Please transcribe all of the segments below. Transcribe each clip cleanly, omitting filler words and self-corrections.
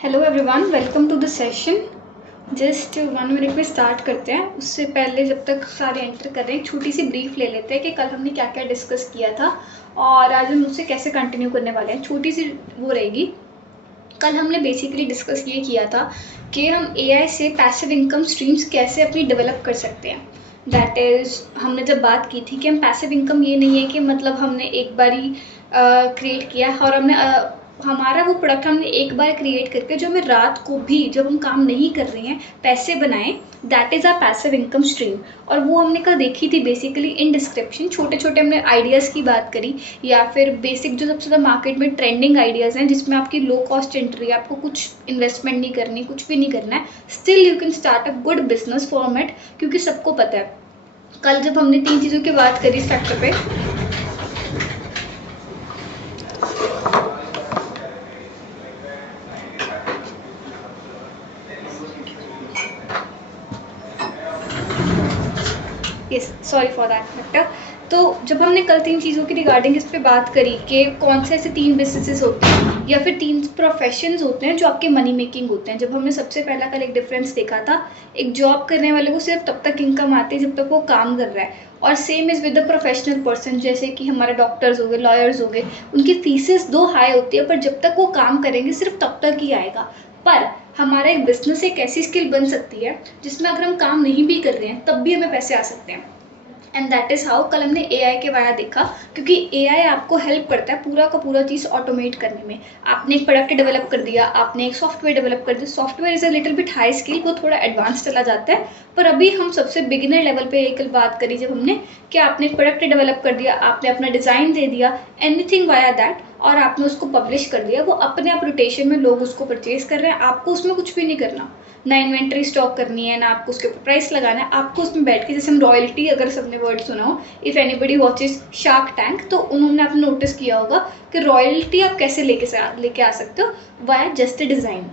Hello everyone, welcome to the session. Just 1 minute में start करते हैं। उससे पहले जब तक सारे एंटर कर रहे हैं, छोटी सी ब्रीफ ले लेते हैं कि कल हमने क्या क्या डिस्कस किया था और आज हम उससे कैसे कंटिन्यू करने वाले हैं। छोटी सी वो रहेगी। कल हमने बेसिकली डिस्कस ये किया था कि हम एआई से पैसिव इनकम स्ट्रीम्स कैसे अपनी डेवलप कर सकते हैं। दैट इज़, हमने जब बात की थी कि हम पैसिव इनकम ये नहीं है कि मतलब हमने एक बार ही क्रिएट किया और हमने हमारा वो प्रोडक्ट हमने एक बार क्रिएट करके जो हमें रात को भी जब हम काम नहीं कर रहे हैं पैसे बनाएं, that is our passive income stream. और वो हमने कल देखी थी बेसिकली इन डिस्क्रिप्शन। छोटे छोटे हमने आइडियाज़ की बात करी या फिर बेसिक जो सबसे ज़्यादा मार्केट में ट्रेंडिंग आइडियाज़ हैं जिसमें आपकी लो कॉस्ट एंट्री है, आपको कुछ इन्वेस्टमेंट नहीं करनी, कुछ भी नहीं करना है, still you can start a good business format. क्योंकि सबको पता है कल जब हमने 3 चीज़ों की बात करी स्ट्रक्चर पे, yes sorry for that factor. तो जब हमने कल 3 चीज़ों की रिगार्डिंग इस पे बात करी कि कौन से ऐसे 3 बिजनेसेस होते हैं या फिर 3 प्रोफेशंस होते हैं जो आपके मनी मेकिंग होते हैं। जब हमने सबसे पहला कल एक डिफरेंस देखा था, एक जॉब करने वाले को सिर्फ तब तक इनकम आती है जब तक वो काम कर रहा है, और same is with the professional person. जैसे कि हमारे डॉक्टर्स हो गए, लॉयर्स हो गए, उनकी फीसेस दो हाई होती है, पर जब तक वो काम करेंगे सिर्फ तब तक ही आएगा। पर हमारा एक बिजनेस एक ऐसी स्किल बन सकती है जिसमें अगर हम काम नहीं भी कर रहे हैं तब भी हमें पैसे आ सकते हैं। एंड दैट इज़ हाउ कल हमने एआई के बारे में देखा, क्योंकि एआई आपको हेल्प करता है पूरा का पूरा चीज़ ऑटोमेट करने में। आपने एक प्रोडक्ट डेवलप कर दिया, आपने एक सॉफ्टवेयर डेवलप कर दिया। Software is a little bit high skill, वो थोड़ा एडवांस चला जाता है। पर अभी हम सबसे बिगिनर लेवल पे कल बात करी जब हमने कि आपने एक प्रोडक्ट डेवलप कर दिया, आपने अपना डिज़ाइन दे दिया, एनीथिंग वाया दैट, और आपने उसको पब्लिश कर दिया। वो अपने आप रोटेशन में लोग उसको परचेज कर रहे हैं, आपको उसमें कुछ भी नहीं करना, ना इन्वेंट्री स्टॉक करनी है, ना आपको उसके ऊपर प्राइस लगाना है। आपको उसमें बैठ के, जैसे हम रॉयल्टी, अगर सबने वर्ड सुना हो, if anybody watches shark tank, तो उन्होंने आपने नोटिस किया होगा कि रॉयल्टी आप कैसे लेके आ सकते हो, वाया जस्ट डिज़ाइन।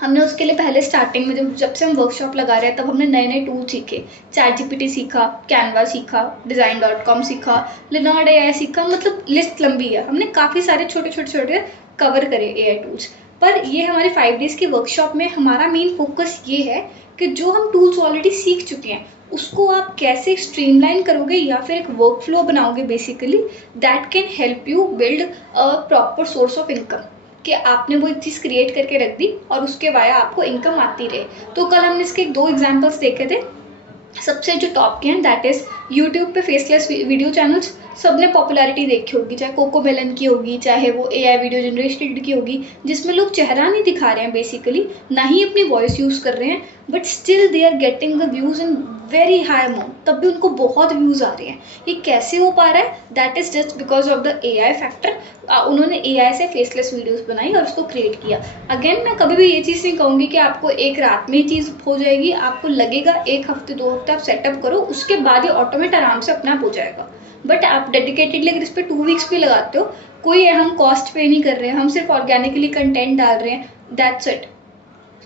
हमने उसके लिए पहले स्टार्टिंग में जब से हम वर्कशॉप लगा रहे हैं तब हमने नए नए टूल सीखे। चैट जीपीटी सीखा, कैनवा सीखा, design.com सीखा, लिनार्ड एआई सीखा, मतलब लिस्ट लंबी है। हमने काफ़ी सारे छोटे कवर करे एआई टूल्स। पर ये हमारे 5 डेज़ की वर्कशॉप में हमारा मेन फोकस ये है कि जो हम टूल्स ऑलरेडी सीख चुके हैं उसको आप कैसे स्ट्रीमलाइन करोगे या फिर एक वर्क फ्लो बनाओगे basically, that can help you build a proper source of income. कि आपने वो एक चीज़ क्रिएट करके रख दी और उसके वाया आपको इनकम आती रहे। तो कल हमने इसके 2 एग्जांपल्स देखे थे। सबसे जो टॉप के हैं दैट इज़ यूट्यूब पे फेसलेस वीडियो चैनल्स। सबने पॉपुलैरिटी देखी होगी, चाहे कोको मेलन की होगी, चाहे वो एआई वीडियो जनरेटेड की होगी, जिसमें लोग चेहरा नहीं दिखा रहे हैं बेसिकली, ना ही अपनी वॉइस यूज़ कर रहे हैं, but still they are getting the views in very high amount. तब भी उनको बहुत व्यूज़ आ रहे हैं। ये कैसे हो पा रहा है? That is just because of the AI factor. उन्होंने एआई से फेसलेस वीडियोस बनाई और उसको क्रिएट किया। अगेन, मैं कभी भी ये चीज़ नहीं कहूँगी कि आपको एक रात में ही चीज़ हो जाएगी। आपको लगेगा 1 हफ्ते 2 हफ्ते आप सेटअप करो, उसके बाद ये ऑटोमेट आराम से अपने आप हो जाएगा। बट आप डेडिकेटेडली अगर इस पर 2 वीक्स भी लगाते हो, कोई हम कॉस्ट पे नहीं कर रहे हैं, हम सिर्फ ऑर्गेनिकली कंटेंट डाल रहे हैं, दैट्स इट।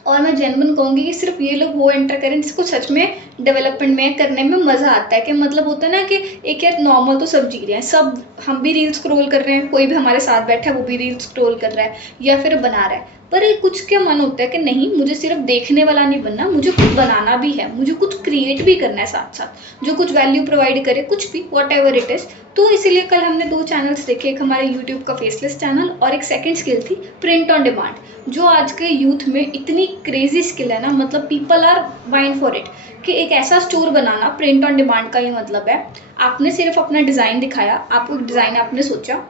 और मैं जेन्युइन कहूँगी कि सिर्फ ये लोग वो एंटर करें जिसको सच में डेवलपमेंट में करने में मज़ा आता है। कि मतलब होता है ना कि एक यार नॉर्मल तो सब जी रहे हैं, सब हम भी रील स्क्रॉल कर रहे हैं, कोई भी हमारे साथ बैठा है वो भी रील स्क्रॉल कर रहा है या फिर बना रहा है, पर एक कुछ क्या मन होता है कि नहीं, मुझे सिर्फ देखने वाला नहीं बनना, मुझे कुछ बनाना भी है, मुझे कुछ क्रिएट भी करना है साथ साथ, जो कुछ वैल्यू प्रोवाइड करे, कुछ भी वॉट एवर इट इज़। तो इसीलिए कल हमने 2 चैनल्स देखे, एक हमारे यूट्यूब का फेसलेस चैनल और एक सेकंड स्किल थी प्रिंट ऑन डिमांड, जो आज के यूथ में इतनी क्रेजी स्किल है ना, मतलब people are wild for it. कि एक ऐसा स्टोर बनाना, प्रिंट ऑन डिमांड का ये मतलब है, आपने सिर्फ अपना डिज़ाइन दिखाया, आपको एक डिज़ाइन आपने सोचा,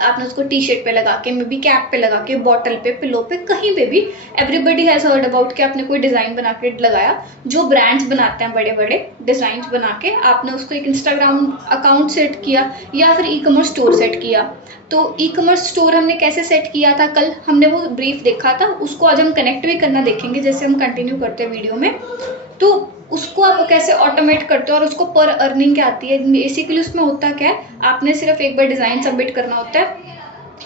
आपने उसको टी शर्ट पे लगा के, मे बी कैप पे लगा के, बॉटल पे, पिलो पे, कहीं पे भी, एवरीबडी हैज़ हर्ड अबाउट कि आपने कोई डिज़ाइन बना के लगाया। जो ब्रांड्स बनाते हैं बड़े बड़े डिज़ाइन बना के, आपने उसको एक इंस्टाग्राम अकाउंट सेट किया या फिर ई कॉमर्स स्टोर सेट किया। तो ई कॉमर्स स्टोर हमने कैसे सेट किया था, कल हमने वो ब्रीफ देखा था, उसको आज हम कनेक्ट भी करना देखेंगे जैसे हम कंटिन्यू करते हैं वीडियो में। तो उसको आप कैसे ऑटोमेट करते हो और उसको पर अर्निंग क्या आती है बेसिकली। उसमें होता क्या है, आपने सिर्फ एक बार डिज़ाइन सबमिट करना होता है,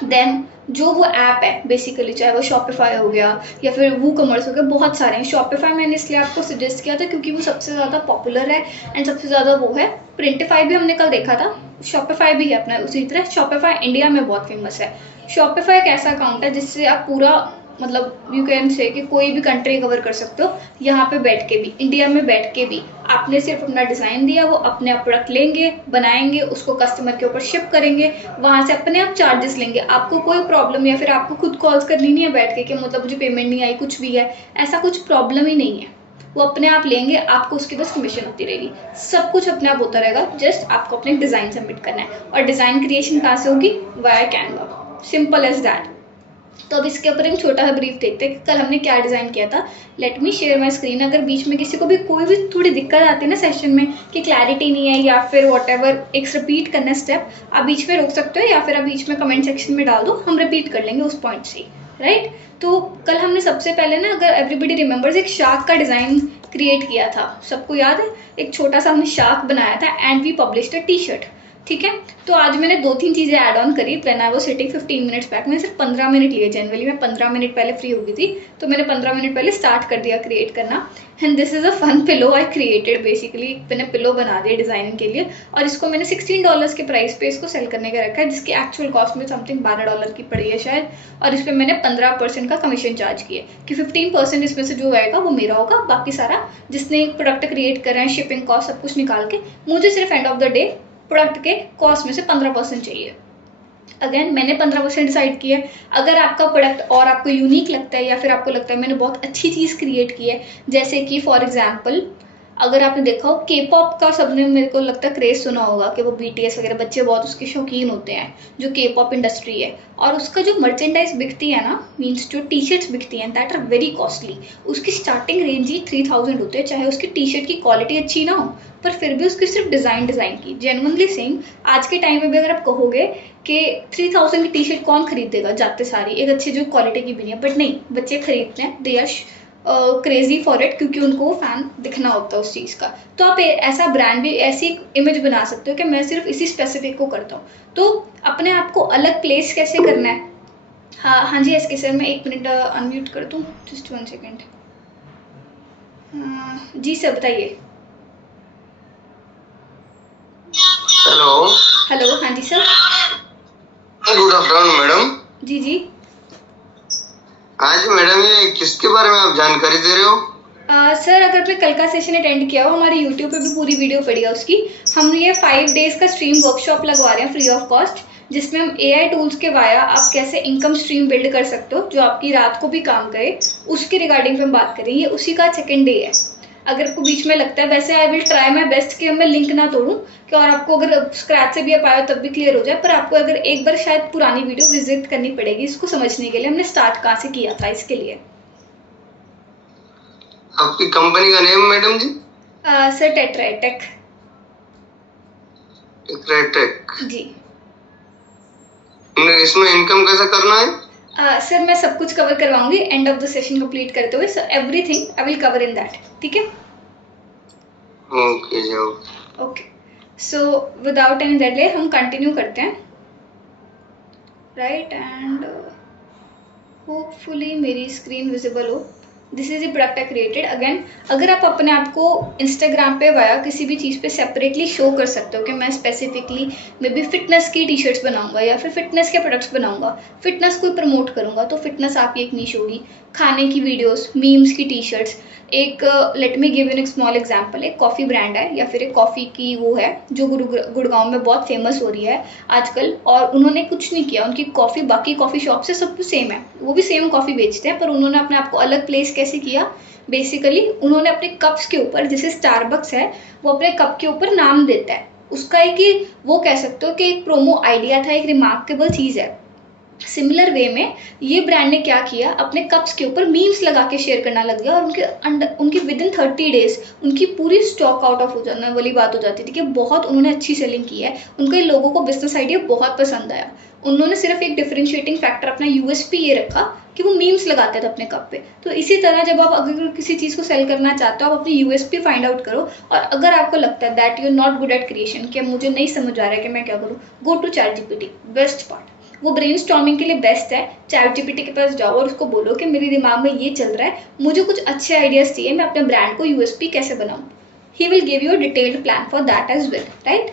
देन जो वो ऐप है बेसिकली, चाहे वो शॉपिफाई हो गया या फिर वो कॉमर्स हो गया, बहुत सारे हैं। शॉपिफाई मैंने इसलिए आपको सजेस्ट किया था क्योंकि वो सबसे ज़्यादा पॉपुलर है एंड सबसे ज़्यादा वो है। प्रिंटिफाई भी हमने कल देखा था, शॉपिफाई भी है अपना उसी तरह। शॉपिफाई इंडिया में बहुत फेमस है। शॉपिफाई एक ऐसा अकाउंट है जिससे आप पूरा मतलब यू कैन से कि कोई भी कंट्री कवर कर सकते हो यहाँ पे बैठ के भी, इंडिया में बैठ के भी। आपने सिर्फ अपना डिज़ाइन दिया, वो अपने आप प्रोडक्ट लेंगे, बनाएंगे, उसको कस्टमर के ऊपर शिप करेंगे, वहाँ से अपने आप चार्जेस लेंगे। आपको कोई प्रॉब्लम या फिर आपको खुद कॉल्स करनी नहीं है बैठ के कि मतलब मुझे पेमेंट नहीं आई, कुछ भी है, ऐसा कुछ प्रॉब्लम ही नहीं है। वो अपने आप लेंगे, आपको उसकी बस कमीशन होती रहेगी, सब कुछ अपने आप होता रहेगा। जस्ट आपको अपने डिज़ाइन सबमिट करना है। और डिज़ाइन क्रिएशन कहाँ से होगी? Via Canva, simple as that. तो अब इसके ऊपर एक छोटा सा ब्रीफ देखते हैं कि कल हमने क्या डिज़ाइन किया था। Let me share my screen. अगर बीच में किसी को भी कोई भी थोड़ी दिक्कत आती है ना सेशन में कि क्लैरिटी नहीं है या फिर वॉट एवर एक रिपीट करना स्टेप, आप बीच में रोक सकते हो या फिर आप बीच में कमेंट सेक्शन में डाल दो, हम रिपीट कर लेंगे उस पॉइंट से, राइट। तो कल हमने सबसे पहले ना, अगर एवरीबडी रिमेंबर्स, एक शार्क का डिज़ाइन क्रिएट किया था, सबको याद है? एक छोटा सा हमने शार्क बनाया था and we published a T shirt, ठीक है। तो आज मैंने 2-3 चीज़ें ऐड ऑन करी। When I was sitting 15 minutes back, मैंने सिर्फ 15 मिनट लिए। जनरली मैं 15 मिनट पहले फ्री हो गई थी, तो मैंने 15 मिनट पहले स्टार्ट कर दिया क्रिएट करना। And this is a fun pillow I created. Basically मैंने पिलो बना दिया डिज़ाइनिंग के लिए, और इसको मैंने $16 के प्राइस पे इसको सेल करने का रखा है, जिसकी एक्चुअल कॉस्ट में समथिंग $12 की पड़ी है शायद। और इस पर मैंने 15% का कमीशन चार्ज किया कि 15% इसमें से जो आएगा वो मेरा होगा, बाकी सारा जिसने प्रोडक्ट क्रिएट कर रहे हैं, शिपिंग कॉस्ट सब कुछ निकाल के मुझे सिर्फ and of the day product के कॉस्ट में से 15% चाहिए। अगेन मैंने 15% डिसाइड किया है। अगर आपका प्रोडक्ट और आपको यूनिक लगता है या फिर आपको लगता है मैंने बहुत अच्छी चीज़ क्रिएट की है, जैसे कि फॉर एग्जांपल अगर आपने देखा हो के पॉप का, सबने मेरे को लगता है क्रेज सुना होगा कि वो BTS वगैरह बच्चे बहुत उसके शौकीन होते हैं, जो के पॉप इंडस्ट्री है। और उसका जो मर्चेंडाइज बिकती है ना, मीन्स जो टी शर्ट्स बिकती हैं, दैट आर वेरी कॉस्टली। उसकी स्टार्टिंग रेंज ही 3000 होती है, चाहे उसकी टी शर्ट की क्वालिटी अच्छी ना हो, पर फिर भी उसकी सिर्फ डिज़ाइन की। जेन्युइनली सेइंग, आज के टाइम में भी अगर आप कहोगे कि 3000 की टी शर्ट कौन खरीदेगा जाते सारी, एक अच्छी जो क्वालिटी की भी नहीं है, बट नहीं, बच्चे खरीदते हैं, they are crazy for it, क्योंकि उनको फैन दिखना होता है उस चीज़ का। तो आप ऐसा ब्रांड भी, ऐसी इमेज बना सकते हो कि मैं सिर्फ इसी स्पेसिफिक को करता हूँ। तो अपने आप को अलग प्लेस कैसे करना है? हाँ जी एस के सर, मैं 1 मिनट अनम्यूट कर दूँ, जस्ट 1 सेकेंड। जी सर बताइए। हेलो। हेलो, हाँ जी सर। Good afternoon madam. जी जी। हाँ जी मैडम, ये किसके बारे में आप जानकारी दे रहे हो? सर अगर आपने कल का सेशन अटेंड किया हो, हमारे यूट्यूब पे भी पूरी वीडियो पड़ी है उसकी। हम ये 5 डेज का स्ट्रीम वर्कशॉप लगवा रहे हैं फ्री ऑफ कॉस्ट, जिसमें हम AI टूल्स के वाया आप कैसे इनकम स्ट्रीम बिल्ड कर सकते हो जो आपकी रात को भी काम करे, उसके रिगार्डिंग पे हम बात करें। ये उसी का 2nd डे है। अगर आपको बीच में लगता है, वैसे I will try my best कि मैं लिंक ना तोड़ूं, कि और आपको अगर स्क्रैच से भी आप आए तब भी क्लियर हो जाए, पर आपको अगर एक बार शायद पुरानी वीडियो विजिट करनी पड़ेगी इसको समझने के लिए हमने स्टार्ट कहाँ से किया था, इसके लिए। आपकी कंपनी का नेम मैडम जी? Sir Tetratech. टेट्राटेक जी। इसमें इनकम कैसे करना है? सर मैं सब कुछ कवर करवाऊंगी end of the session complete करते हुए, sir everything I will cover in that, ठीक है? ओके जी, okay. So without any delay हम कंटिन्यू करते हैं, राइट। एंड होपफुली मेरी स्क्रीन विजिबल हो। This is the product I created. Again, अगर आप अपने आप को इंस्टाग्राम पे वाया किसी भी चीज़ पे सेपरेटली शो कर सकते हो कि मैं स्पेसिफिकली मे बी फिटनेस की टी शर्ट्स बनाऊंगा या फिर फिटनेस के प्रोडक्ट्स बनाऊंगा, फिटनेस को प्रमोट करूंगा, तो फिटनेस आपकी एक नीश होगी। खाने की वीडियोस, मीम्स की टी शर्ट्स, एक लेट मी गिव यू एक स्मॉल एग्जांपल। एक कॉफ़ी ब्रांड है या फिर एक कॉफ़ी की वो है जो गुड़गांव में बहुत फेमस हो रही है आजकल, और उन्होंने कुछ नहीं किया। उनकी कॉफ़ी बाकी कॉफ़ी शॉप से सब कुछ सेम है, वो भी सेम कॉफ़ी बेचते हैं, पर उन्होंने अपने आप को अलग प्लेस कैसे किया? बेसिकली उन्होंने अपने कप्स के ऊपर, जैसे स्टारबक्स है वो अपने कप के ऊपर नाम देता है, उसका एक ही वो कह सकते हो कि एक प्रोमो आइडिया था, एक रिमार्केबल चीज़ है। सिमिलर वे में ये ब्रांड ने क्या किया, अपने कप्स के ऊपर मीम्स लगा के शेयर करना लग गया, और उनकी विद इन 30 डेज उनकी पूरी स्टॉक आउट ऑफ हो जाने वाली बात हो जाती थी कि बहुत उन्होंने अच्छी सेलिंग की है। उनको इन लोगों को बिजनेस आइडिया बहुत पसंद आया। उन्होंने सिर्फ एक डिफरेंशिएटिंग फैक्टर, अपना USP ये रखा कि वो मीम्स लगाते थे अपने कप पे। तो इसी तरह जब आप अगर किसी चीज़ को सेल करना चाहते हो, आप अपनी USP फाइंड आउट करो, और अगर आपको लगता है that you are not good at creation, कि मुझे नहीं समझ आ रहा है कि मैं क्या करूँ, go to ChatGPT। Best part, वो ब्रेनस्टॉर्मिंग के लिए बेस्ट है। ChatGPT के पास जाओ और उसको बोलो कि मेरे दिमाग में ये चल रहा है, मुझे कुछ अच्छे आइडियाज़ चाहिए, मैं अपने ब्रांड को USP कैसे बनाऊँ। He will give you a detailed plan for that as well, right.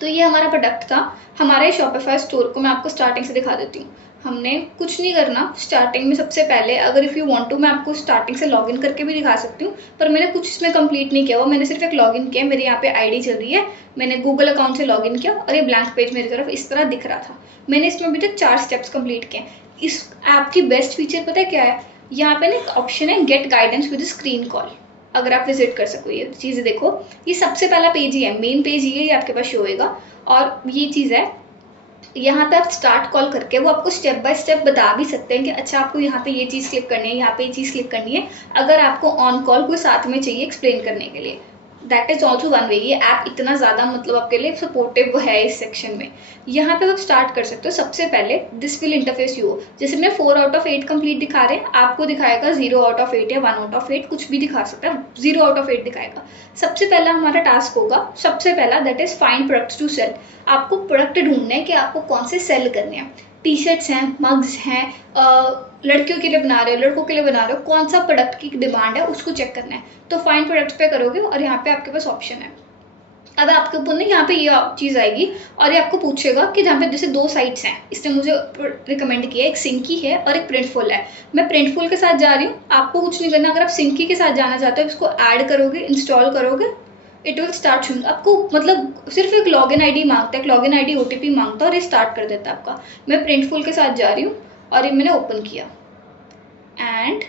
तो ये हमारा प्रोडक्ट था। हमारे शॉपिफाई स्टोर को मैं आपको स्टार्टिंग से दिखा देती हूँ। हमने कुछ नहीं करना स्टार्टिंग में। सबसे पहले अगर इफ़ यू वांट टू मैं आपको स्टार्टिंग से लॉगिन करके भी दिखा सकती हूँ, पर मैंने कुछ इसमें कंप्लीट नहीं किया हुआ। मैंने सिर्फ एक लॉगिन किया, मेरे यहाँ पे आईडी चल रही है, मैंने गूगल अकाउंट से लॉगिन किया और ये ब्लैंक पेज मेरी तरफ इस तरह दिख रहा था। मैंने इसमें अभी तक 4 स्टेप्स कंप्लीट किए। इस ऐप की बेस्ट फीचर पता है क्या है? यहाँ पे ना एक ऑप्शन है get guidance with screen call. अगर आप विजिट कर सको ये चीज़ें देखो, ये सबसे पहला पेज ही है, मेन पेज ये आपके पास शो होएगा। और ये चीज़ है, यहाँ पे आप स्टार्ट कॉल करके वो आपको स्टेप बाय स्टेप बता भी सकते हैं कि अच्छा आपको यहाँ पे ये चीज़ क्लिक करनी है, यहाँ पे ये चीज़ क्लिक करनी है, अगर आपको ऑन कॉल कोई साथ में चाहिए एक्सप्लेन करने के लिए। That is also one way. ये ऐप इतना ज़्यादा मतलब आपके लिए सपोर्टिव है इस सेक्शन में। यहाँ पे आप स्टार्ट कर सकते हो। सबसे पहले दिस विल इंटरफेस यू, जैसे मैंने 4 आउट ऑफ 8 कंप्लीट दिखा रहे हैं, आपको दिखाएगा 0 आउट ऑफ 8 या 1 आउट ऑफ 8, कुछ भी दिखा सकता है, 0 आउट ऑफ 8 दिखाएगा। सबसे पहला हमारा टास्क होगा, सबसे पहला that is find products to sell. आपको प्रोडक्ट ढूंढना है कि आपको कौन से सेल करने हैं। टी शर्ट्स हैं, मग्स हैं, लड़कियों के लिए बना रहे हो, लड़कों के लिए बना रहे हो, कौन सा प्रोडक्ट की डिमांड है उसको चेक करना है। तो फाइंड प्रोडक्ट्स पे करोगे और यहाँ पे आपके पास ऑप्शन है। अब आपके ऊपर ना यहाँ पे ये चीज़ आएगी और ये आपको पूछेगा कि जहाँ पे जैसे 2 साइट्स हैं, इसने मुझे रिकमेंड किया, एक सिंकी है और एक प्रिंटफुल है। मैं प्रिंटफुल के साथ जा रही हूँ, आपको कुछ नहीं करना। अगर आप सिंकी के साथ जाना चाहते हो, इसको ऐड करोगे, इंस्टॉल करोगे, इट विल स्टार्ट शूइंग। आपको मतलब सिर्फ एक लॉगिन आईडी मांगता है, एक लॉगिन आईडी ओटीपी मांगता है और ये स्टार्ट कर देता है आपका। मैं प्रिंटफुल के साथ जा रही हूँ और ये मैंने ओपन किया and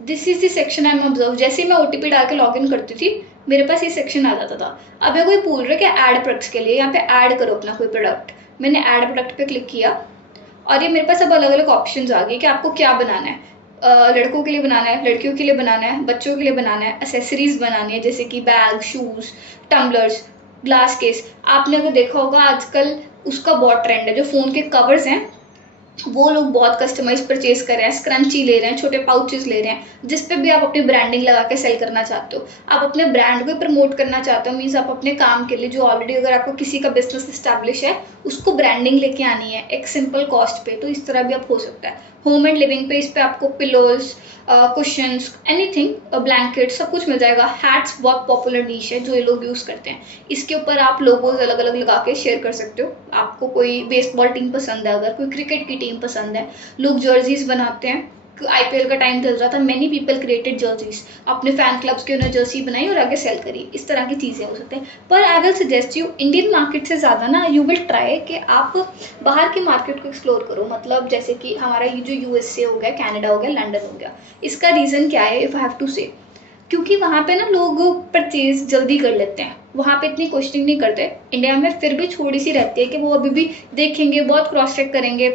this is the section I am observe. जैसे ही मैं ओटीपी डाल के लॉगिन करती थी, मेरे पास ये सेक्शन आ जाता था। अब मैं कोई पूछ रहा है कि ऐड प्रोडक्ट्स के लिए, यहाँ पे ऐड करो अपना कोई प्रोडक्ट। मैंने ऐड प्रोडक्ट पे क्लिक किया और ये मेरे पास अब अलग अलग ऑप्शंस आ गए कि आपको क्या बनाना है। लड़कों के लिए बनाना है, लड़कियों के लिए बनाना है, बच्चों के लिए बनाना है, एसेसरीज बनानी है जैसे कि bag, shoes, tumblers, glass case. आपने अगर देखा होगा आजकल उसका बहुत ट्रेंड है, जो फ़ोन के कवर्स हैं वो लोग बहुत कस्टमाइज परचेज कर रहे हैं, स्क्रंची ले रहे हैं, छोटे पाउचेस ले रहे हैं, जिस पे भी आप अपनी ब्रांडिंग लगा के सेल करना चाहते हो, आप अपने ब्रांड को प्रमोट करना चाहते हो। मीन्स आप अपने काम के लिए जो ऑलरेडी अगर आपको किसी का बिजनेस इस्टेब्लिश है उसको ब्रांडिंग लेके आनी है एक सिंपल कॉस्ट पे, तो इस तरह भी आप हो सकता है। होम एंड लिविंग पे इस पे आपको पिलोज, कुशंस, एनीथिंग, ब्लैंकेट, सब कुछ मिल जाएगा। हैट्स बहुत पॉपुलर नीश है जो ये लोग यूज़ करते हैं। इसके ऊपर आप लोगोज अलग अलग लगा के शेयर कर सकते हो। आपको कोई बेसबॉल टीम पसंद है, अगर कोई क्रिकेट की टीम पसंद है, लोग जर्सीज बनाते हैं। आईपीएल का टाइम चल रहा था, मैनी पीपल क्रिएटेड जर्सीज, अपने फैन क्लब्स के उन्हें जर्सी बनाई और आगे सेल करी। इस तरह की चीज़ें हो सकते हैं। पर I will suggest you Indian market से ज़्यादा ना यू विल ट्राई कि आप बाहर की मार्केट को एक्सप्लोर करो। मतलब जैसे कि हमारा ये जो यूएसए हो गया, कनाडा हो गया, लंदन हो गया। इसका रीज़न क्या है, इफ़ आई हैव टू से, क्योंकि वहाँ पे ना लोग परचेज जल्दी कर लेते हैं, वहाँ पे इतनी क्वेश्चनिंग नहीं करते। इंडिया में फिर भी थोड़ी सी रहती है कि वो अभी भी देखेंगे, बहुत क्रॉस चेक करेंगे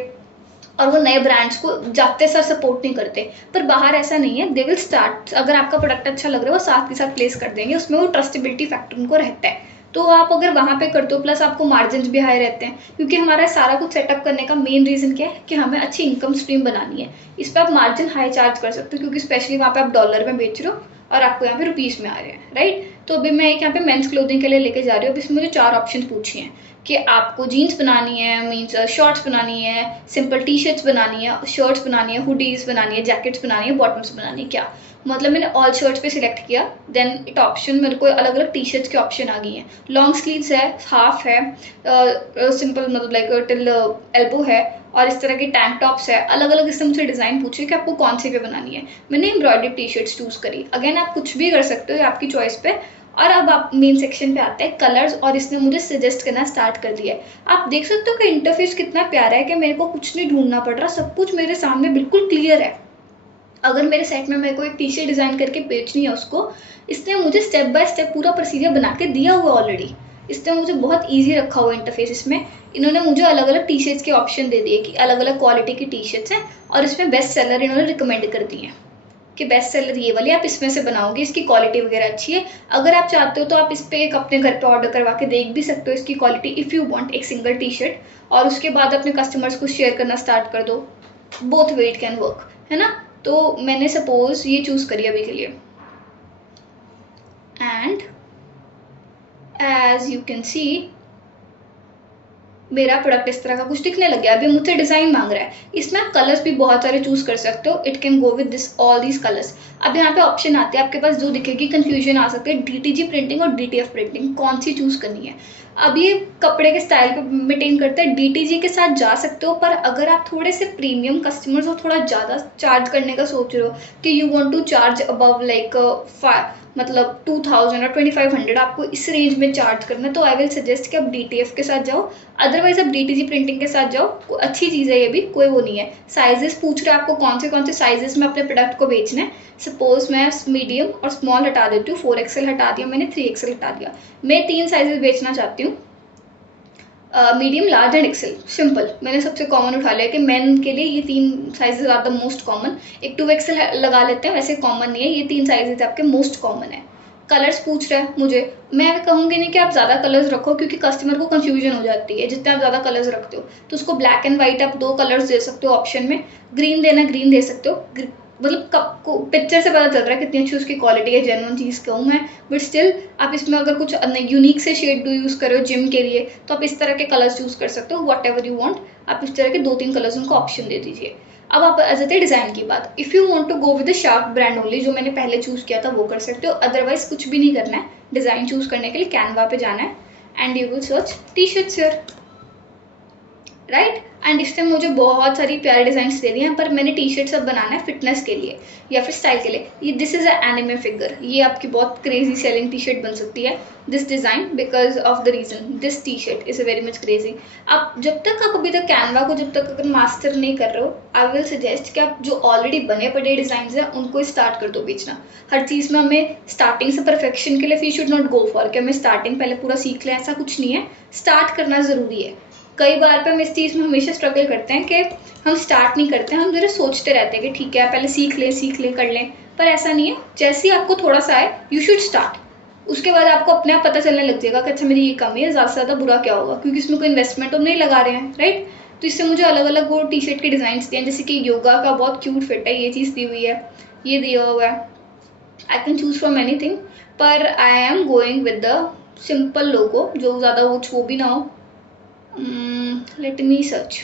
और वो नए ब्रांड्स को जाते सर सपोर्ट नहीं करते। पर बाहर ऐसा नहीं है, दे विल स्टार्ट, अगर आपका प्रोडक्ट अच्छा लग रहा है वो साथ के साथ प्लेस कर देंगे, उसमें वो ट्रस्टेबिलिटी फैक्टर उनको रहता है। तो आप अगर वहाँ पे करते हो, प्लस आपको मार्जिन भी हाई रहते हैं, क्योंकि हमारा सारा कुछ सेटअप करने का मेन रीज़न क्या है कि हमें अच्छी इनकम स्ट्रीम बनानी है। इस पर आप मार्जिन हाई चार्ज कर सकते हो, क्योंकि स्पेशली वहाँ पे आप डॉलर में बेच रहे हो और आपको यहाँ पे रुपीज़ में आ रहे हैं, राइट। तो अभी मैं एक यहाँ पे मेंस क्लोथिंग के लिए लेके जा रही हूँ। अब इसमें मुझे 4 ऑप्शन पूछे हैं कि आपको जीन्स बनानी है, मीन्स शॉर्ट्स बनानी है, सिंपल टी शर्ट्स बनानी है, शर्ट्स बनानी है, हुडीज़ बनानी है, जैकेट्स बनानी है, बॉटम्स बनानी है। क्या मतलब मैंने ऑल शर्ट्स पे सिलेक्ट किया, देन इट ऑप्शन मेरे को अलग अलग टी शर्ट्स के ऑप्शन आ गई हैं। लॉन्ग स्लीव्स है, हाफ है, सिंपल मतलब लाइक टिल एल्बो है, और इस तरह की टैंक टॉप्स है। अलग अलग इससे मुझे डिज़ाइन पूछे कि आपको कौन से पे बनानी है। मैंने एम्ब्रॉयडरी टी शर्ट्स चूज़ करी। अगेन आप कुछ भी कर सकते हो, आपकी चॉइस पे। और अब आप मेन सेक्शन पे आते हैं कलर्स, और इसने मुझे सजेस्ट करना स्टार्ट कर दिया है। आप देख सकते हो कि इंटरफेस कितना प्यारा है कि मेरे को कुछ नहीं ढूंढना पड़ रहा, सब कुछ मेरे सामने बिल्कुल क्लियर है। अगर मेरे सेट में मेरे को एक टी शर्ट डिज़ाइन करके बेचनी है उसको, इसने मुझे स्टेप बाय स्टेप पूरा प्रोसीजर बना के दिया हुआ ऑलरेडी। इसने मुझे बहुत ईजी रखा हुआ इंटरफेस। इसमें इन्होंने मुझे अलग अलग टी शर्ट्स के ऑप्शन दे दिए कि अलग अलग क्वालिटी की टी शर्ट्स हैं, और इसमें बेस्ट सेलर इन्होंने रिकमेंड कर दिए हैं कि बेस्ट सेलर ये वाली आप इसमें से बनाओगे, इसकी क्वालिटी वगैरह अच्छी है। अगर आप चाहते हो तो आप इस पर एक अपने घर पे ऑर्डर करवा के देख भी सकते हो इसकी क्वालिटी, इफ़ यू वांट, एक सिंगल टी शर्ट, और उसके बाद अपने कस्टमर्स को शेयर करना स्टार्ट कर दो। Both way it can work, है ना। तो मैंने सपोज ये चूज़ करी अभी के लिए, and as you can see मेरा प्रोडक्ट इस तरह का कुछ दिखने लग गया। अभी मुझसे डिज़ाइन मांग रहा है। इसमें आप कलर्स भी बहुत सारे चूज़ कर सकते हो, it can go with this all these colours. अब यहाँ पे ऑप्शन आते हैं आपके पास, जो दिखेगी कंफ्यूजन आ सकती है, डीटीजी प्रिंटिंग और डीटीएफ प्रिंटिंग, कौन सी चूज़ करनी है। अब ये कपड़े के स्टाइल पे मेंटेन करते हैं, डीटीजी के साथ जा सकते हो, पर अगर आप थोड़े से प्रीमियम कस्टमर्स हो, थोड़ा ज़्यादा चार्ज करने का सोच रहे हो कि you want to charge above like मतलब 2000 और 2500, आपको इस रेंज में चार्ज करना है, तो आई विल सजेस्ट कि आप डीटीएफ के साथ जाओ। अदरवाइज आप डीटीजी प्रिंटिंग के साथ जाओ, अच्छी चीज़ है ये भी, कोई वो नहीं है। साइजेस पूछ रहे हैं आपको कौन से साइजेस में अपने प्रोडक्ट को बेचना है। सपोज मैं मीडियम और स्मॉल हटा देती हूँ, 4XL हटा दिया मैंने, 3XL हटा दिया। मैं 3 साइजेस बेचना चाहती हूँ, medium, large and XL. Simple, मैंने सबसे कॉमन उठा लिया कि मेन के लिए ये 3 sizes are the most common. एक 2XL लगा लेते हैं, वैसे कॉमन नहीं है, ये 3 साइजेस आपके मोस्ट कॉमन है। कलर्स पूछ रहे हैं मुझे, मैं कहूँगी नहीं कि आप ज़्यादा कलर्स रखो, क्योंकि कस्टमर को कंफ्यूजन हो जाती है जितने आप ज़्यादा कलर्स रखते हो। तो उसको ब्लैक एंड वाइट आप 2 कलर्स दे सकते हो ऑप्शन में, ग्रीन देना ग्रीन दे सकते हो। मतलब कब को पिक्चर से पता चल रहा है कितनी अच्छी उसकी क्वालिटी है, जेन्युइन चीज़ कहूँ मैं, बट स्टिल आप इसमें अगर कुछ यूनिक से शेड डू यूज़ करो जिम के लिए, तो आप इस तरह के कलर्स यूज़ कर सकते हो, वॉट एवर यू वॉन्ट। आप इस तरह के 2-3 कलर्स उनको ऑप्शन दे दीजिए। अब आप आ जाते हैं डिज़ाइन की बात। If you want to go with the sharp brand only, जो मैंने पहले चूज़ किया था वो कर सकते हो, अदरवाइज कुछ भी नहीं करना है। डिज़ाइन चूज़ करने के लिए कैनवा पे जाना है and you will search T shirts here, right. And इसने मुझे बहुत सारी प्यारे डिजाइन दे दिए हैं, पर मैंने टी शर्ट सब बनाना है फिटनेस के लिए या फिर स्टाइल के लिए। ये this is a anime figure, ये आपकी बहुत क्रेजी सेलिंग टी शर्ट बन सकती है, this design, because of the reason this T shirt is a very much crazy. आप जब तक आप अभी तक कैनवा को जब तक अगर मास्टर नहीं कर रहे हो, आई विल सजेस्ट कि आप जो ऑलरेडी बने पड़े डिज़ाइन हैं उनको स्टार्ट कर दो बेचना। हर चीज़ में हमें स्टार्टिंग से परफेक्शन के लिए we should not go for कि हमें स्टार्टिंग पहले पूरा सीख लें, ऐसा कुछ नहीं है। स्टार्ट करना ज़रूरी है। कई बार पे हम इस चीज़ में हमेशा स्ट्रगल करते हैं कि हम स्टार्ट नहीं करते, हम जरा सोचते रहते हैं कि ठीक है पहले सीख लें कर लें, पर ऐसा नहीं है। जैसे ही आपको थोड़ा सा आए यू शुड स्टार्ट, उसके बाद आपको अपने आप पता चलने लग जाएगा कि अच्छा मेरी ये कमी है, ज़्यादा से ज़्यादा बुरा क्या होगा, क्योंकि इसमें कोई इन्वेस्टमेंट हम नहीं लगा रहे हैं, राइट। तो इससे मुझे अलग अलग वो टी शर्ट के डिज़ाइन दिए हैं, जैसे कि योगा का बहुत क्यूट फिट है, ये चीज़ दी हुई है, ये दिया हुआ है। I can choose from anything, पर I am going with the simple logo, जो ज़्यादा वो भी ना हो। लेट मी सर्च,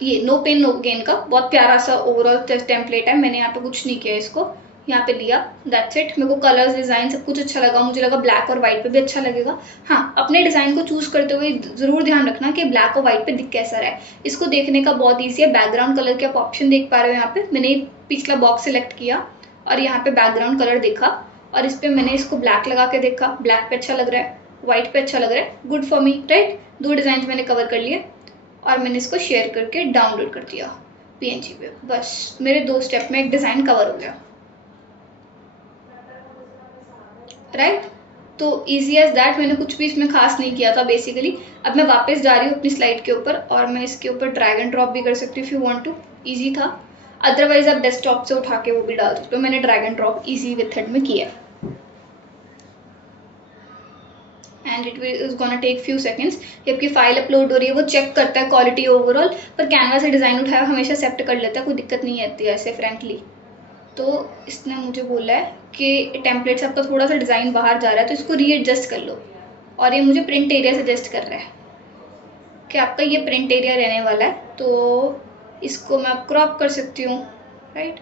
ये नो पेन नो गेन का बहुत प्यारा सा ओवरऑल टेम्पलेट है। मैंने यहाँ पे कुछ नहीं किया, इसको यहाँ पे लिया, दैट्स इट। मेरे को कलर्स डिज़ाइन सब कुछ अच्छा लगा, मुझे लगा ब्लैक और वाइट पे भी अच्छा लगेगा। हाँ, अपने डिज़ाइन को चूज़ करते हुए ज़रूर ध्यान रखना कि ब्लैक और वाइट पे दिख कैसा रहा है। इसको देखने का बहुत ईजी है, बैकग्राउंड कलर के आप ऑप्शन देख पा रहे हो यहाँ पे। मैंने पिछला बॉक्स सिलेक्ट किया और यहाँ पे बैकग्राउंड कलर देखा, और इस पर मैंने इसको ब्लैक लगा के देखा, ब्लैक पे अच्छा लग रहा है, वाइट पे अच्छा लग रहा है, good for me, right. 2 design मैंने कवर कर लिए और मैंने इसको शेयर करके डाउनलोड कर दिया PNG पे। बस मेरे 2 स्टेप में एक डिज़ाइन कवर हो गया, राइट। तो ईजी एज दैट, मैंने कुछ भी इसमें खास नहीं किया था बेसिकली। अब मैं वापस जा रही हूँ अपनी स्लाइड के ऊपर, और मैं इसके ऊपर ड्रैग एंड ड्रॉप भी कर सकती हूँ if you want to, easy था। अदरवाइज आप डेस्कटॉप से उठा के वो भी डाल सकते हो, मैंने drag and drop easy method में किया है। And it is gonna take few seconds. जबकि फाइल अपलोड हो रही है, वो चेक करता है क्वालिटी ओवरऑल, पर कैनवा से डिज़ाइन उठाया हमेशा एक्सेप्ट कर लेता है, कोई दिक्कत नहीं आती है ऐसे फ्रेंकली। तो इसने मुझे बोला है कि टेम्पलेट से आपका थोड़ा सा डिज़ाइन बाहर जा रहा है, तो इसको रीएडजस्ट कर लो। और ये मुझे प्रिंट एरिया सजेस्ट कर रहा है कि आपका ये प्रिंट एरिया रहने वाला है, तो इसको मैं क्रॉप कर सकती हूँ, राइट।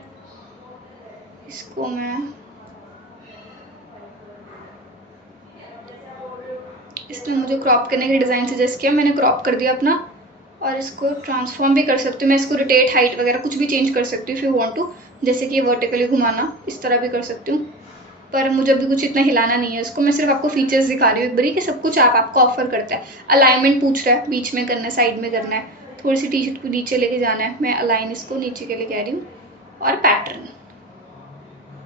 इसको मैं इसने मुझे क्रॉप करने के डिज़ाइन सजेस्ट किया, मैंने क्रॉप कर दिया अपना। और इसको ट्रांसफॉर्म भी कर सकती हूँ मैं, इसको रोटेट हाइट वगैरह कुछ भी चेंज कर सकती हूँ इफ़ यू वांट टू, जैसे कि ये वर्टिकली घुमाना, इस तरह भी कर सकती हूँ। पर मुझे अभी कुछ इतना हिलाना नहीं है इसको, मैं सिर्फ आपको फीचर्स दिखा रही हूँ एक बारी कि सब कुछ आपको ऑफर करता है। अलाइनमेंट पूछ रहा है, बीच में करना है, साइड में करना है, थोड़ी सी टी शर्ट को नीचे लेके जाना है, मैं अलाइन इसको नीचे के लिए कह रही हूँ। और पैटर्न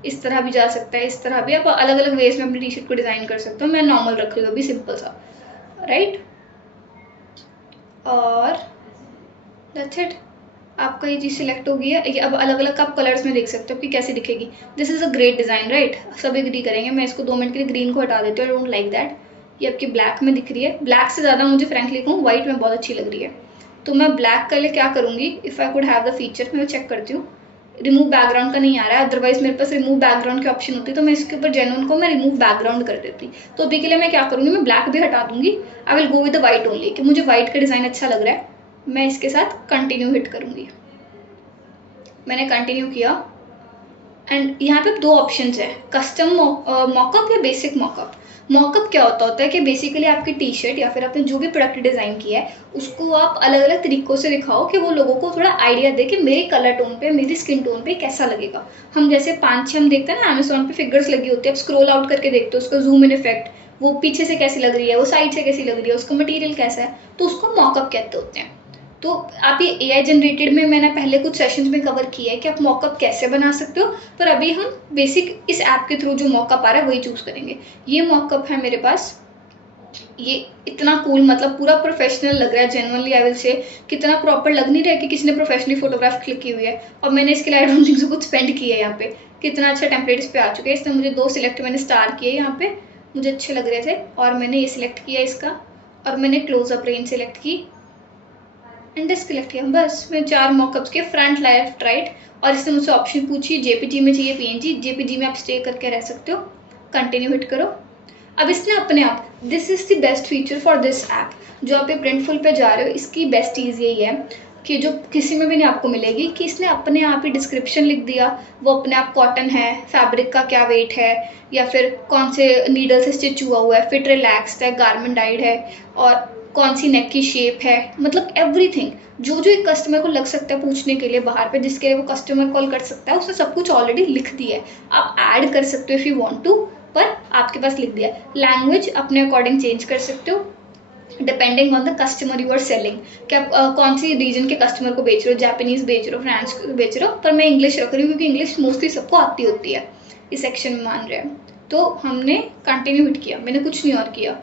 इस तरह भी जा सकता है, इस तरह भी, आप अलग अलग वेज में अपनी टी शर्ट को डिज़ाइन कर सकते हो। मैं नॉर्मल रख रही हूँ अभी, सिंपल सा, राइट। और दैट्स इट, आपका ये चीज़ सिलेक्ट हो गई है। ये अब अलग अलग आप कलर्स में देख सकते हो कि कैसी दिखेगी। This is a great design, right, सब एग्री करेंगे। मैं इसको 2 मिनट के लिए ग्रीन को हटा देती हूँ, आई डोंट लाइक दैट। ये आपकी ब्लैक में दिख रही है, ब्लैक से ज़्यादा मुझे फ्रेंकली कहूँ वाइट में बहुत अच्छी लग रही है। तो मैं ब्लैक के लिए क्या करूँगी, if I could have the feature, मैं चेक करती हूँ। रिमूव बैकग्राउंड का नहीं आ रहा है, अदरवाइज मेरे पास रिमूव बैकग्राउंड की ऑप्शन होती है, तो मैं इसके ऊपर जेन्युइन को मैं रिमूव बैकग्राउंड कर देती। तो अभी के लिए मैं क्या करूँगी, मैं ब्लैक भी हटा दूंगी, I will go with the white only, कि मुझे वाइट का डिज़ाइन अच्छा लग रहा है, मैं इसके साथ कंटिन्यू हिट करूँगी। मैंने कंटिन्यू किया एंड यहाँ पे 2 ऑप्शंस हैं, कस्टम मॉकअप या बेसिक मॉकअप। मॉकअप क्या होता है कि बेसिकली आपकी टी शर्ट या फिर आपने जो भी प्रोडक्ट डिज़ाइन किया है उसको आप अलग अलग तरीक़ों से दिखाओ कि वो लोगों को थोड़ा आइडिया दे कि मेरे कलर टोन पे, मेरी स्किन टोन पे कैसा लगेगा। हम जैसे 5-6 हम देखते हैं ना अमेज़न पे फिगर्स लगी होती है, आप स्क्रॉल आउट करके देखते हो उसका जूम इन इफेक्ट, वो पीछे से कैसी लग रही है, वो साइड से कैसी लग रही है, उसका मटेरियल कैसा है, तो उसको मॉकअप कहते होते हैं। तो आप ये एआई जनरेटेड में मैंने पहले कुछ सेशंस में कवर किया है कि आप मॉकअप कैसे बना सकते हो, पर अभी हम बेसिक इस ऐप के थ्रू जो मॉकअप आ रहा है वही चूज़ करेंगे। ये मॉकअप है मेरे पास, ये इतना कूल, मतलब पूरा प्रोफेशनल लग रहा है, जेन्युइनली आई विल से, कितना प्रॉपर लग नहीं रहा है कि किसी ने प्रोफेशनली फोटोग्राफ क्लिक की हुई है और मैंने इसके लिए आई डोंट थिंक सो कुछ स्पेंड किया है यहाँ पे। कितना अच्छा टेम्पलेट इस पे आ चुका है। इसमें मुझे 2 सिलेक्ट मैंने स्टार किए यहाँ पे, मुझे अच्छे लग रहे थे और मैंने ये सिलेक्ट किया इसका, और मैंने क्लोजअप रेंज सिलेक्ट की एंड डिस्क सिलेक्ट किया। बस मैं 4 मॉकअप्स के फ्रंट लेफ्ट राइट, और इसने मुझसे ऑप्शन पूछी जेपीजी में चाहिए पीएनजी, जेपीजी में आप स्टे करके रह सकते हो, कंटिन्यू हिट करो। अब इसने अपने आप, this is the best feature for this app, जो आप ये प्रिंटफुल पे जा रहे हो इसकी बेस्ट चीज़ यही है कि जो किसी में भी नहीं आपको मिलेगी, कि इसने अपने आप ही डिस्क्रिप्शन लिख दिया, वो अपने आप कॉटन है, फैब्रिक का क्या वेट है, या फिर कौन से नीडल से स्टिच हुआ है, फिट रिलैक्स्ड है, गारमेंट डाइड है, और कौन सी नेक की शेप है, मतलब एवरीथिंग जो जो एक कस्टमर को लग सकता है पूछने के लिए बाहर पे, जिसके लिए वो कस्टमर कॉल कर सकता है, उसने सब कुछ ऑलरेडी लिख दिया है। आप ऐड कर सकते हो इफ़ यू वांट टू, पर आपके पास लिख दिया है। लैंग्वेज अपने अकॉर्डिंग चेंज कर सकते हो depending on the customer you are selling, कि आप कौन सी रीजन के कस्टमर को बेच रहे हो, जापानीज बेच रहे हो, फ्रांस को बेच रहे हो, पर मैं इंग्लिश रख रही हूँ क्योंकि इंग्लिश मोस्टली सबको आती होती है, इस सेक्शन में मान रहे हैं। तो हमने कंटिन्यू हिट किया, मैंने कुछ नहीं और किया।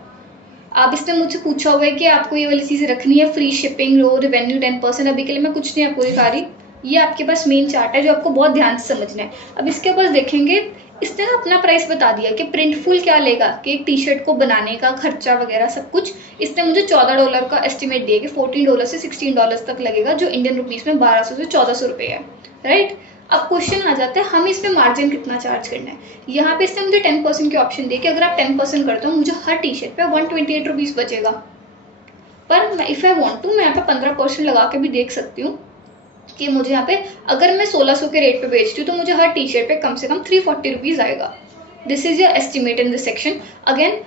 अब इसने मुझसे पूछा हुआ है कि आपको ये वाली चीज़ें रखनी है, फ्री शिपिंग लो, रिवेन्यू 10%, अभी के लिए मैं कुछ नहीं आपको दिखा रही। ये आपके पास मेन चार्ट है जो आपको बहुत ध्यान से समझना है। अब इसके पास देखेंगे, इसने ना अपना प्राइस बता दिया कि प्रिंटफुल क्या लेगा, कि एक टी शर्ट को बनाने का खर्चा वगैरह सब कुछ। इसने मुझे $14 का एस्टिमेट दिया कि $14 से $16 तक लगेगा, जो इंडियन रुपीज़ में 1200 से 1400 रुपये है, राइट। अब क्वेश्चन आ जाता है हमें इसमें मार्जिन कितना चार्ज करना है। यहाँ पे इसने मुझे 10% की ऑप्शन दी कि अगर आप 10% करते हो मुझे हर टी शर्ट पे 128 रुपीज़ बचेगा। पर मैं इफ़ आई वांट टू, मैं यहाँ पे 15% लगा के भी देख सकती हूँ कि मुझे यहाँ पे अगर मैं 1600 के रेट पे बेचती हूँ तो मुझे हर टी शर्ट पे कम से कम 340 रुपीज़ आएगा। This is your estimate in this section. Again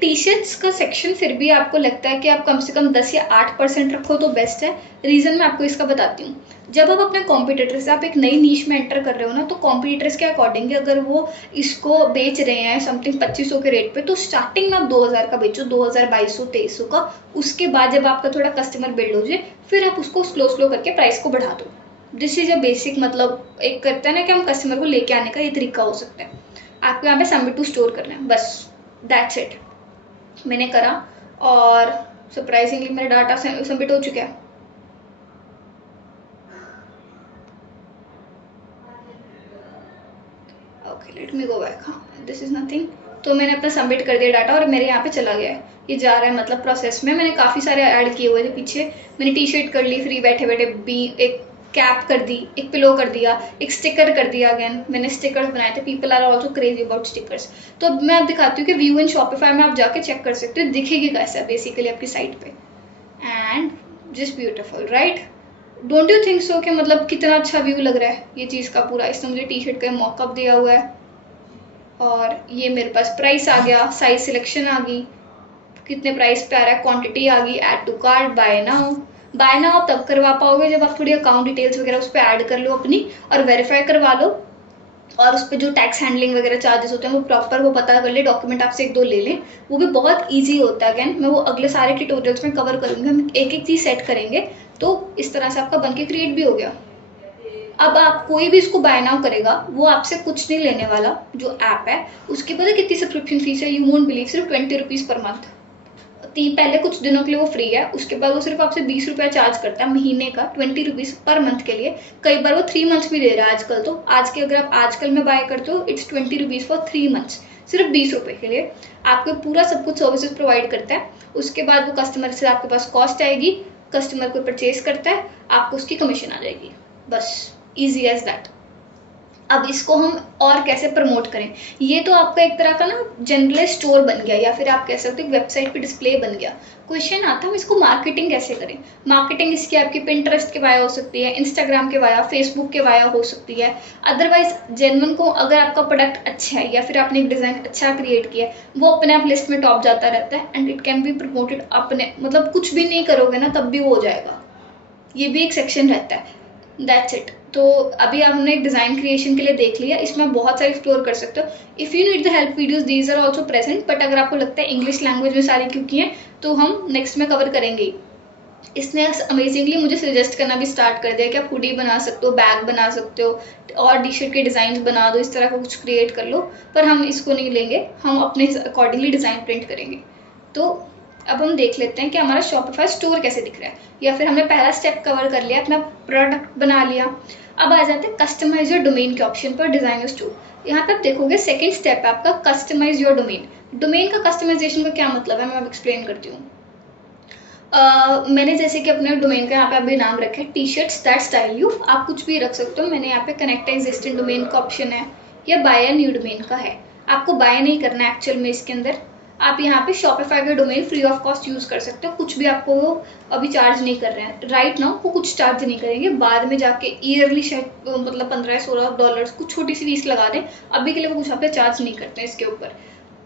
T shirts का सेक्शन फिर भी आपको लगता है कि आप कम से कम 10 या 8% रखो तो बेस्ट है। रीज़न मैं आपको इसका बताती हूँ। जब आप अपने कॉम्पिटिटर से आप एक नई नीश में एंटर कर रहे हो ना, तो कॉम्पिटिटर्स के अकॉर्डिंग अगर वो इसको बेच रहे हैं समथिंग 2500 के रेट पे, तो स्टार्टिंग में आप 2000 का बेचो, 2000, 2200, 2300 का। उसके बाद जब आपका थोड़ा कस्टमर बिल्ड हो जाए फिर आप उसको स्लो करके प्राइस को बढ़ा दो। दिस इज अ बेसिक, मतलब एक करता है ना कि हम कस्टमर को लेके आने का ये तरीका हो सकता है। आपको यहाँ पे सबमिट टू स्टोर करना है, बस दैट्स इट। मैंने करा और सरप्राइजिंगली मेरा डाटा सबमिट हो चुका है। Okay let me go back. हाँ, दिस इज नथिंग। तो मैंने अपना सबमिट कर दिया डाटा और मेरे यहाँ पे चला गया है, ये जा रहा है मतलब प्रोसेस में। मैंने काफ़ी सारे ऐड किए हुए थे पीछे। मैंने टी शर्ट कर ली फ्री बैठे बैठे, बी एक कैप कर दी, एक पिलो कर दिया, एक स्टिकर कर दिया। अगेन मैंने स्टिकर्स बनाए थे, people are also crazy about stickers. तो अब मैं आप दिखाती हूँ कि व्यू इन शॉपिफाई में आप जाके चेक कर सकते हो दिखेगी कैसा बेसिकली आपकी साइट पे। And just beautiful, right. Don't you think so कि मतलब कितना अच्छा व्यू लग रहा है ये चीज़ का पूरा। इसने मुझे टी शर्ट का मॉकअप दिया हुआ है और ये मेरे पास प्राइस आ गया, साइज सिलेक्शन आ गई, कितने प्राइस पे आ रहा है, क्वांटिटी आ गई, add to cart, buy now. Buy now आप तब करवा पाओगे जब आप थोड़ी अकाउंट डिटेल्स वगैरह उस पर ऐड कर लो अपनी और वेरीफाई करवा लो, और उस पर जो टैक्स हैंडलिंग वगैरह चार्जेस होते हैं वो प्रॉपर वो पता कर ले, डॉक्यूमेंट आपसे 1-2 ले लें। वो भी बहुत ईजी होता है। अगेन मैं वो अगले सारे ट्यूटोरियल्स में कवर करूँगी, हम एक एक चीज़ सेट करेंगे। तो इस तरह से आपका बन के क्रिएट भी हो गया। अब आप कोई भी इसको बाय नाउ करेगा वो आपसे कुछ नहीं लेने वाला। जो ऐप है उसकी पता कितनी सब्सक्रिप्शन फीस है, यू वोंट बिलीव, सिर्फ 20 रुपीज़ पर मंथ। पहले कुछ दिनों के लिए वो फ्री है, उसके बाद वो सिर्फ आपसे 20 रुपया चार्ज करता है महीने का, 20 रुपीज़ पर मंथ के लिए। कई बार वो 3 मंथ्स भी दे रहा है आजकल। तो आज के अगर आप आजकल में बाय करते हो इट्स 20 रुपीज़ फॉर 3 मंथ्स, सिर्फ 20 रुपये के लिए आपको पूरा सब कुछ सर्विसेज प्रोवाइड करता है। उसके बाद वो कस्टमर से आपके पास कॉस्ट आएगी, कस्टमर को परचेज करता है, आपको उसकी कमीशन आ जाएगी। बस ईजी एज दैट। अब इसको हम और कैसे प्रमोट करें। ये तो आपका एक तरह का ना जनरल स्टोर बन गया, या फिर आप कह सकते हो वेबसाइट पे डिस्प्ले बन गया। क्वेश्चन आता है हम इसको मार्केटिंग कैसे करें। मार्केटिंग इसकी आपकी पिंटरेस्ट के वाया हो सकती है, इंस्टाग्राम के वाया, फेसबुक के वाया हो सकती है। अदरवाइज जेन्युइन को अगर आपका प्रोडक्ट अच्छा है या फिर आपने एक डिज़ाइन अच्छा क्रिएट किया है, वो अपने आप लिस्ट में टॉप जाता रहता है and it can be promoted अपने, मतलब कुछ भी नहीं करोगे ना तब भी वो हो जाएगा। ये भी एक सेक्शन रहता है। That's it. तो अभी हमने एक डिज़ाइन क्रिएशन के लिए देख लिया, इसमें बहुत सारे एक्सप्लोर कर सकते हो। If you need the help videos these are also present, but अगर आपको लगता है इंग्लिश लैंग्वेज में सारी क्योंकि हैं तो हम नेक्स्ट में कवर करेंगे ही। इसने अमेजिंगली मुझे सजेस्ट करना भी स्टार्ट कर दिया कि आप हुडी बना सकते हो, बैग बना सकते हो, और टी शर्ट के डिज़ाइन बना दो, इस तरह का कुछ क्रिएट कर लो। पर हम इसको नहीं लेंगे, हम अपने अकॉर्डिंगली डिज़ाइन प्रिंट करेंगे। तो अब हम देख लेते हैं कि हमारा शॉपिफाई स्टोर कैसे दिख रहा है, या फिर हमने पहला स्टेप कवर कर लिया, अपना प्रोडक्ट बना लिया। अब आ जाते हैं कस्टमाइज योर डोमेन के ऑप्शन पर, डिज़ाइन योर स्टोर। यहाँ पे आप देखोगे सेकंड स्टेप है आपका कस्टमाइज योर डोमेन। डोमेन का कस्टमाइजेशन का क्या मतलब है, मैं अब एक्सप्लेन करती हूँ। मैंने जैसे कि अपने डोमेन का यहाँ पे अभी नाम रखा है T shirts that style you, आप कुछ भी रख सकते हो। मैंने यहाँ पे कनेक्ट एग्जिस्टिंग डोमेन का ऑप्शन है, या बाय न्यू डोमेन का है। आपको बाय नहीं करना है एक्चुअल में, इसके अंदर आप यहाँ पे शॉपिफाई का domain free of cost use कर सकते हो। कुछ भी आपको वो अभी चार्ज नहीं कर रहे हैं, राइट नाउ वो कुछ चार्ज नहीं करेंगे, बाद में जाके ईयरली शायद मतलब $15-16 कुछ छोटी सी फीस लगा दें। अभी के लिए वो कुछ आप पे चार्ज नहीं करते हैं इसके ऊपर।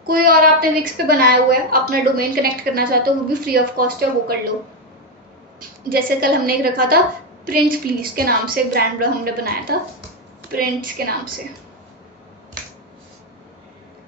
कोई और आपने विक्स पे बनाया हुआ है, अपना डोमेन कनेक्ट करना चाहते हो, वो भी फ्री ऑफ कॉस्ट है, वो कर लो। जैसे कल हमने एक रखा था प्रिंट्स प्लीज के नाम से, ब्रांड हमने बनाया था प्रिंट्स के नाम से,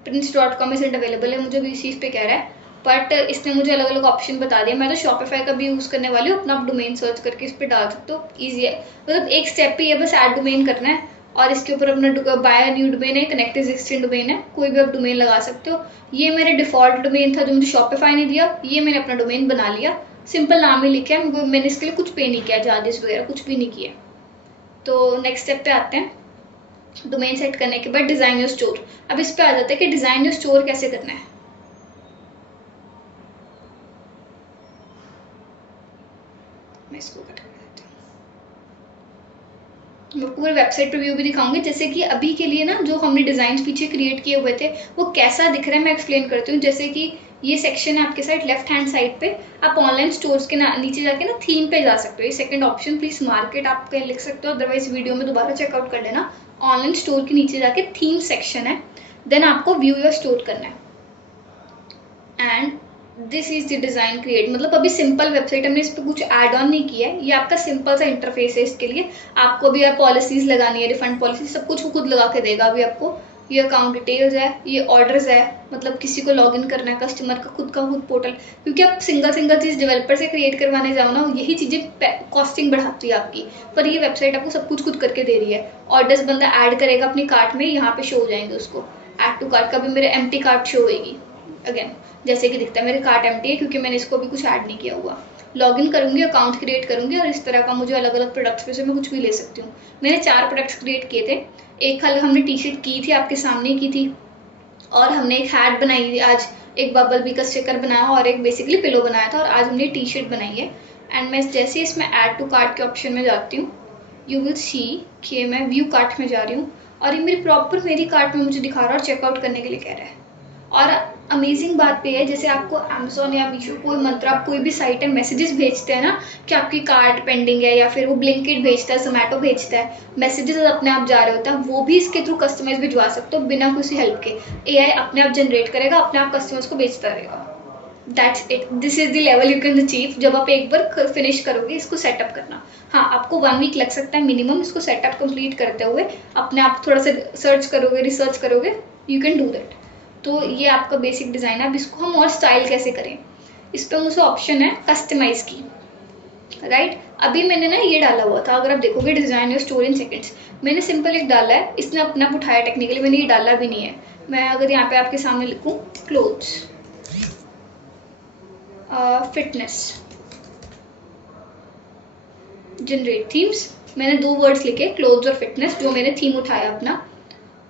prints.com इसेंट अवेलेबल है, मुझे भी इस चीज़ पे कह रहा है, बट इसने मुझे अलग अलग ऑप्शन बता दिया। मैं तो शॉपिफाई का भी यूज़ करने वाली हूँ, अपना डोमेन सर्च करके इस पर डाल सकते हो, ईजी है। मतलब एक स्टेप ही है, बस ऐड डोमेन करना है और इसके ऊपर अपना बाय न्यू डोमेन है, कनेक्ट एग्जिस्टिंग डोमेन है, कोई भी आप डोमेन लगा सकते हो। ये मेरे डिफॉल्ट डोमेन था जो मुझे शॉपिफाई ने दिया, ये मैंने अपना डोमेन बना लिया, सिंपल नाम ही लिखा है, मैंने इसके लिए कुछ पे नहीं किया, चार्जेस वगैरह कुछ भी नहीं किया। तो नेक्स्ट स्टेप पे आते हैं। डोमेन सेट करने के बाद डिज़ाइन योर स्टोर। अब इस पे आ जाता है कि डिज़ाइन योर स्टोर कैसे करना है। मैं इसको कट कर देती हूँ, मैं पूरे वेबसाइट पर व्यू भी दिखाऊंगी। जैसे कि अभी के लिए ना जो हमने डिज़ाइन पीछे क्रिएट किए हुए थे वो कैसा दिख रहा है मैं एक्सप्लेन करती हूँ। जैसे कि ये सेक्शन है आपके साइड लेफ्ट हैंड साइड पे, आप ऑनलाइन स्टोर्स के नीचे जाके ना थीम पे जा सकते हो। ये सेकंड ऑप्शन प्लीज मार्केट आप कहीं लिख सकते हो, अदरवाइज वीडियो में दोबारा चेकआउट कर लेना। ऑनलाइन स्टोर के नीचे जाके थीम सेक्शन है, देन आपको व्यू योर स्टोर करना है and this is the design create. मतलब अभी सिंपल वेबसाइट हमने इस पर कुछ ऐड ऑन नहीं किया है, ये आपका सिंपल सा इंटरफेस है। इसके लिए आपको भी आप पॉलिसीज लगानी है, रिफंड पॉलिसी सब कुछ वो खुद लगा के देगा अभी आपको। ये अकाउंट डिटेल्स है, ये ऑर्डर्स है, मतलब किसी को लॉगिन करना है, कस्टमर का खुद पोर्टल, क्योंकि आप सिंगल चीज़ डेवलपर से क्रिएट करवाने जाओ ना, यही चीज़ें कॉस्टिंग बढ़ाती है आपकी। पर ये वेबसाइट आपको सब कुछ खुद करके दे रही है। ऑर्डर्स बंदा ऐड करेगा अपनी कार्ट में, यहाँ पे शो हो जाएंगे उसको, ऐड टू कार्ट का भी मेरे एम्प्टी कार्ट शो होगी अगेन, जैसे कि दिखता है मेरे कार्ट एम्प्टी है क्योंकि मैंने इसको भी कुछ ऐड नहीं किया हुआ। लॉगिन करूंगी, अकाउंट क्रिएट करूंगी और इस तरह का मुझे अलग अलग प्रोडक्ट्स में से मैं कुछ भी ले सकती हूँ। मैंने 4 प्रोडक्ट्स क्रिएट किए थे। एक कल हमने टी शर्ट की थी, आपके सामने की थी, और हमने एक हैट बनाई थी आज, एक बबल बी का स्टिकर बनाया और एक बेसिकली पिलो बनाया था, और आज हमने टी शर्ट बनाई है। एंड मैं जैसे इसमें ऐड टू कार्ट के ऑप्शन में जाती हूँ, यू विल सी कि मैं व्यू कार्ट में जा रही हूँ और ये मेरी प्रॉपर मेरी कार्ट में मुझे दिखा रहा है और चेकआउट करने के लिए कह रहा है। और अमेजिंग बात पे है, जैसे आपको अमेजोन या मीशो, कोई मंत्रा, कोई भी साइट है, मैसेजेस भेजते हैं ना कि आपकी कार्ट पेंडिंग है, या फिर वो ब्लिंकिट भेजता है, जोमेटो भेजता है, मैसेजेस अपने आप जा रहे होते हैं, वो भी इसके थ्रू कस्टमर्स भिजवा सकते हो बिना किसी हेल्प के। एआई अपने आप जनरेट करेगा, अपने आप कस्टमर्स को भेजता रहेगा। That's it, this is the level you can achieve जब आप एक बार फिनिश करोगे इसको सेटअप करना। हाँ, आपको 1 वीक लग सकता है मिनिमम इसको सेटअप कंप्लीट करते हुए। अपने आप थोड़ा सा सर्च करोगे, रिसर्च करोगे, यू कैन डू दैट। तो ये आपका बेसिक डिज़ाइन है। अब इसको हम और स्टाइल कैसे करें, इस पर मुझे ऑप्शन है कस्टमाइज की, राइट। अभी मैंने ना ये डाला हुआ था, अगर आप देखोगे design your store in seconds, मैंने सिंपल एक डाला है, इसने अपना उठाया, टेक्निकली मैंने ये डाला भी नहीं है। मैं अगर यहाँ पे आपके सामने लिखूँ क्लोथ्स फिटनेस जनरेट थीम्स, मैंने 2 वर्ड्स लिखे, क्लोथ्स और फिटनेस, जो मैंने थीम उठाया अपना,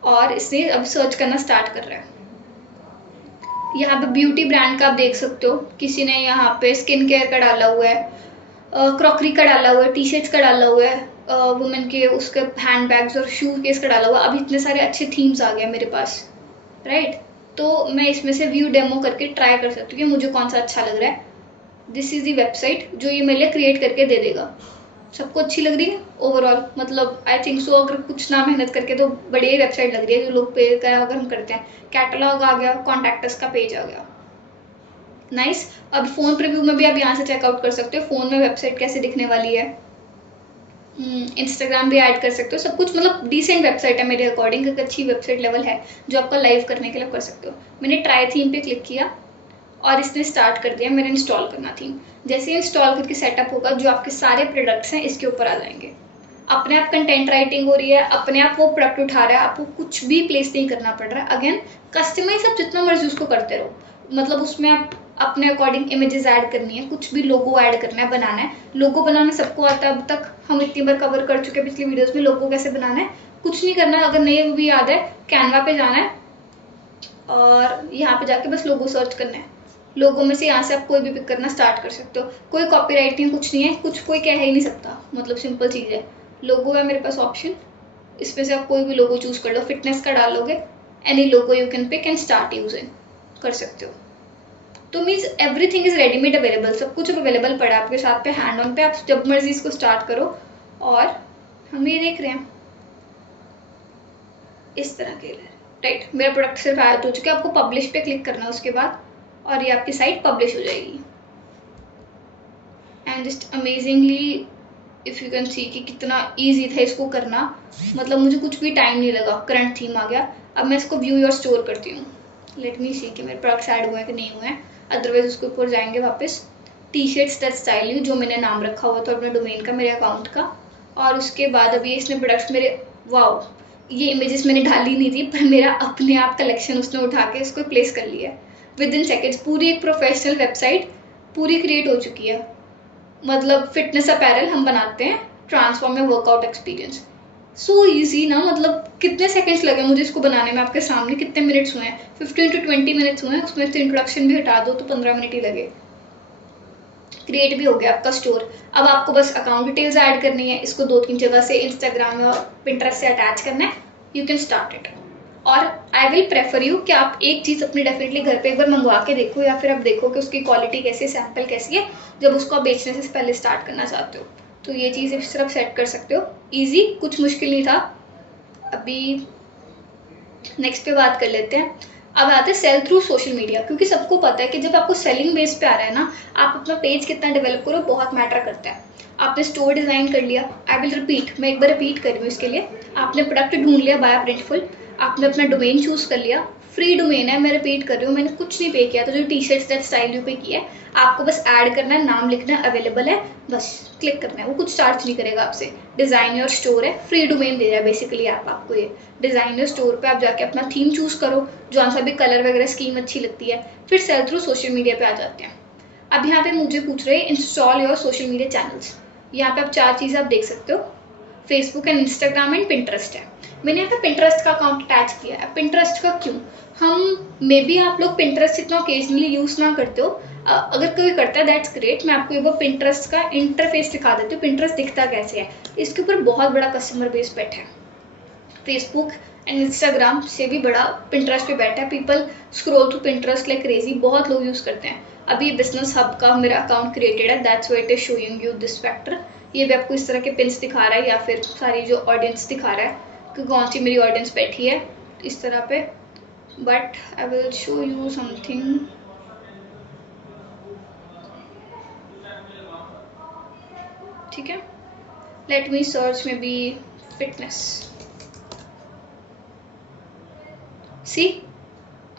और इसने अब सर्च करना स्टार्ट कर रहा है। यहाँ पे ब्यूटी ब्रांड का आप देख सकते हो, किसी ने यहाँ पे स्किन केयर का डाला हुआ है, क्रॉकरी का डाला हुआ है, टी शर्ट्स का डाला हुआ है, वुमेन के उसके हैंड बैग्स और शू केस का डाला हुआ। अभी इतने सारे अच्छे थीम्स आ गए मेरे पास, राइट। तो मैं इसमें से व्यू डेमो करके ट्राई कर सकती हूँ कि मुझे कौन सा अच्छा लग रहा है। दिस इज़ दी वेबसाइट जो ये मेरे लिए क्रिएट करके दे देगा। सबको अच्छी लग रही है ओवरऑल, मतलब आई थिंक सो। अगर कुछ ना मेहनत करके तो बढ़िया ही वेबसाइट लग रही है जो लोग पे का अगर हम करते हैं। कैटलॉग आ गया, कॉन्टैक्ट का पेज आ गया, नाइस। अब फोन प्रीव्यू में भी आप यहाँ से चेकआउट कर सकते हो फोन में वेबसाइट कैसे दिखने वाली है। इंस्टाग्राम भी ऐड कर सकते हो, सब कुछ मतलब डिसेंट वेबसाइट है मेरे अकॉर्डिंग। एक अच्छी वेबसाइट लेवल है जो आपका लाइव करने के लिए कर सकते हो। मैंने ट्राई थीम पे क्लिक किया और इसने स्टार्ट कर दिया मेरा इंस्टॉल करना थीम। जैसे इंस्टॉल करके सेटअप होगा, जो आपके सारे प्रोडक्ट्स हैं इसके ऊपर आ जाएंगे। अपने आप कंटेंट राइटिंग हो रही है, अपने आप वो प्रोडक्ट उठा रहा है, आपको कुछ भी प्लेस नहीं करना पड़ रहा है। अगेन कस्टमाइज आप जितना मर्जी उसको करते रहो, मतलब उसमें आप अपने अकॉर्डिंग इमेजेस ऐड करनी है, कुछ भी लोगो ऐड करना है, बनाना है। लोगो बनाना सबको आता है, अब तक हम इतनी बार कवर कर चुके हैं पिछली वीडियोस में लोगो कैसे बनाना है। कुछ नहीं करना है, अगर नहीं भी याद है कैनवा पे जाना है और यहाँ पे जाके बस लोगो सर्च करना है। लोगों में से यहाँ से आप कोई भी पिक करना स्टार्ट कर सकते हो। कोई कॉपीराइट नहीं, कुछ नहीं है, कुछ कोई कह ही नहीं सकता, मतलब सिंपल चीज़ है। लोगो है मेरे पास ऑप्शन, इसमें से आप कोई भी लोगो चूज कर लो। फिटनेस का डालोगे, any logo you can pick and start using कर सकते हो। तो means everything is readymade available, सब कुछ अवेलेबल पड़ा है आपके साथ पे हैंड ऑन पे। आप जब मर्जी इसको स्टार्ट करो। और हम ये देख रहे हैं इस तरह के, राइट। मेरा प्रोडक्ट सिर्फ ऐड हो चुका है, आपको पब्लिश पे क्लिक करना है उसके बाद और ये आपकी साइट पब्लिश हो जाएगी। And just amazingly if you can सी कि कितना इजी था इसको करना, मतलब मुझे कुछ भी टाइम नहीं लगा। करंट थीम आ गया। अब मैं इसको व्यू और स्टोर करती हूँ। लेट मी सी कि मेरे प्रोडक्ट्स ऐड हुए हैं कि नहीं हुए हैं, अदरवाइज उसके ऊपर जाएंगे वापस। T shirts that style you, जो मैंने नाम रखा हुआ था अपने डोमेन का, मेरे अकाउंट का। और उसके बाद अभी इसने प्रोडक्ट्स मेरे, वाओ, ये इमेजेस मैंने डाली नहीं थी पर मेरा अपने आप कलेक्शन उसने उठा के इसको प्लेस कर लिया विद इन सेकेंड्स। पूरी एक प्रोफेशनल वेबसाइट पूरी क्रिएट हो चुकी है। मतलब फिटनेस अपैरल हम बनाते हैं, ट्रांसफॉर्म में वर्कआउट एक्सपीरियंस। सो इजी ना, मतलब कितने सेकंड्स लगे मुझे इसको बनाने में, आपके सामने कितने मिनट्स हुए हैं, 15 to 20 मिनट्स हुए हैं। उसमें से इंट्रोडक्शन भी हटा दो तो 15 मिनट ही लगे। क्रिएट भी हो गया आपका स्टोर। अब आपको बस अकाउंट डिटेल्स ऐड करनी है, इसको 2-3 जगह से इंस्टाग्राम और पिंटरेस्ट से अटैच करना है। You can start it. और आई विल प्रेफर यू कि आप एक चीज़ अपनी डेफिनेटली घर पे एक बार मंगवा के देखो, या फिर आप देखो कि उसकी क्वालिटी कैसी है, सैम्पल कैसी है, जब उसको आप बेचने से पहले स्टार्ट करना चाहते हो। तो ये चीज़ इस तरफ सेट कर सकते हो। ईजी, कुछ मुश्किल नहीं था। अभी नेक्स्ट पे बात कर लेते हैं। अब आते हैं सेल थ्रू सोशल मीडिया, क्योंकि सबको पता है कि जब आपको सेलिंग बेस पे आ रहा है ना, आप अपना पेज कितना डेवलप करो बहुत मैटर करता है। आपने स्टोर डिज़ाइन कर लिया, आई विल रिपीट, मैं एक बार रिपीट कर रही हूँ इसके लिए। आपने प्रोडक्ट ढूंढ लिया बाय प्रिंटफुल, आपने अपना डोमेन चूज कर लिया, फ्री डोमेन है, मैं रिपीट कर रही हूँ, मैंने कुछ नहीं पे किया। तो जो T shirts that style you पे किया है, आपको बस ऐड करना है, नाम लिखना है, अवेलेबल है, बस क्लिक करना है। वो कुछ चार्ज नहीं करेगा आपसे। डिज़ाइन योर स्टोर है, फ्री डोमेन दे रहा है बेसिकली ऐप आपको। ये डिज़ाइन योर स्टोर पे आप जाके अपना थीम चूज करो, जो सा भी कलर वगैरह स्कीम अच्छी लगती है। फिर सेल थ्रू सोशल मीडिया पे आ जाते हैं। अब यहाँ पे मुझे पूछ रहे हैं install your social media channels. यहाँ पे आप 4 चीज़ें आप देख सकते हो, Facebook and Instagram and Pinterest है। मैंने यहाँ पे पिंटरेस्ट का अकाउंट अटैच किया है। पिंटरेस्ट का क्यों, हम मे बी आप लोग पिंटरेस्ट इतना ओकेजनली यूज़ ना करते हो, अगर कोई करता है दैट्स ग्रेट। मैं आपको एक बार पिंटरेस्ट का इंटरफेस दिखा देती हूँ, पिंटरेस्ट दिखता कैसे है। इसके ऊपर बहुत बड़ा कस्टमर बेस बैठा है। फेसबुक एंड इंस्टाग्राम से भी बड़ा पिंटरेस्ट पे बैठा है। People scroll to Pinterest like crazy, बहुत लोग यूज़ करते हैं। अभी बिजनेस हब का मेरा अकाउंट क्रिएटेड है, that's why it is showing you this factor. ये भी आपको इस तरह के पिंस दिखा रहा है, या फिर सारी जो ऑडियंस दिखा रहा है कि कौन सी मेरी ऑडियंस बैठी है इस तरह पे। But I will show you something. ठीक है, let me search maybe fitness. See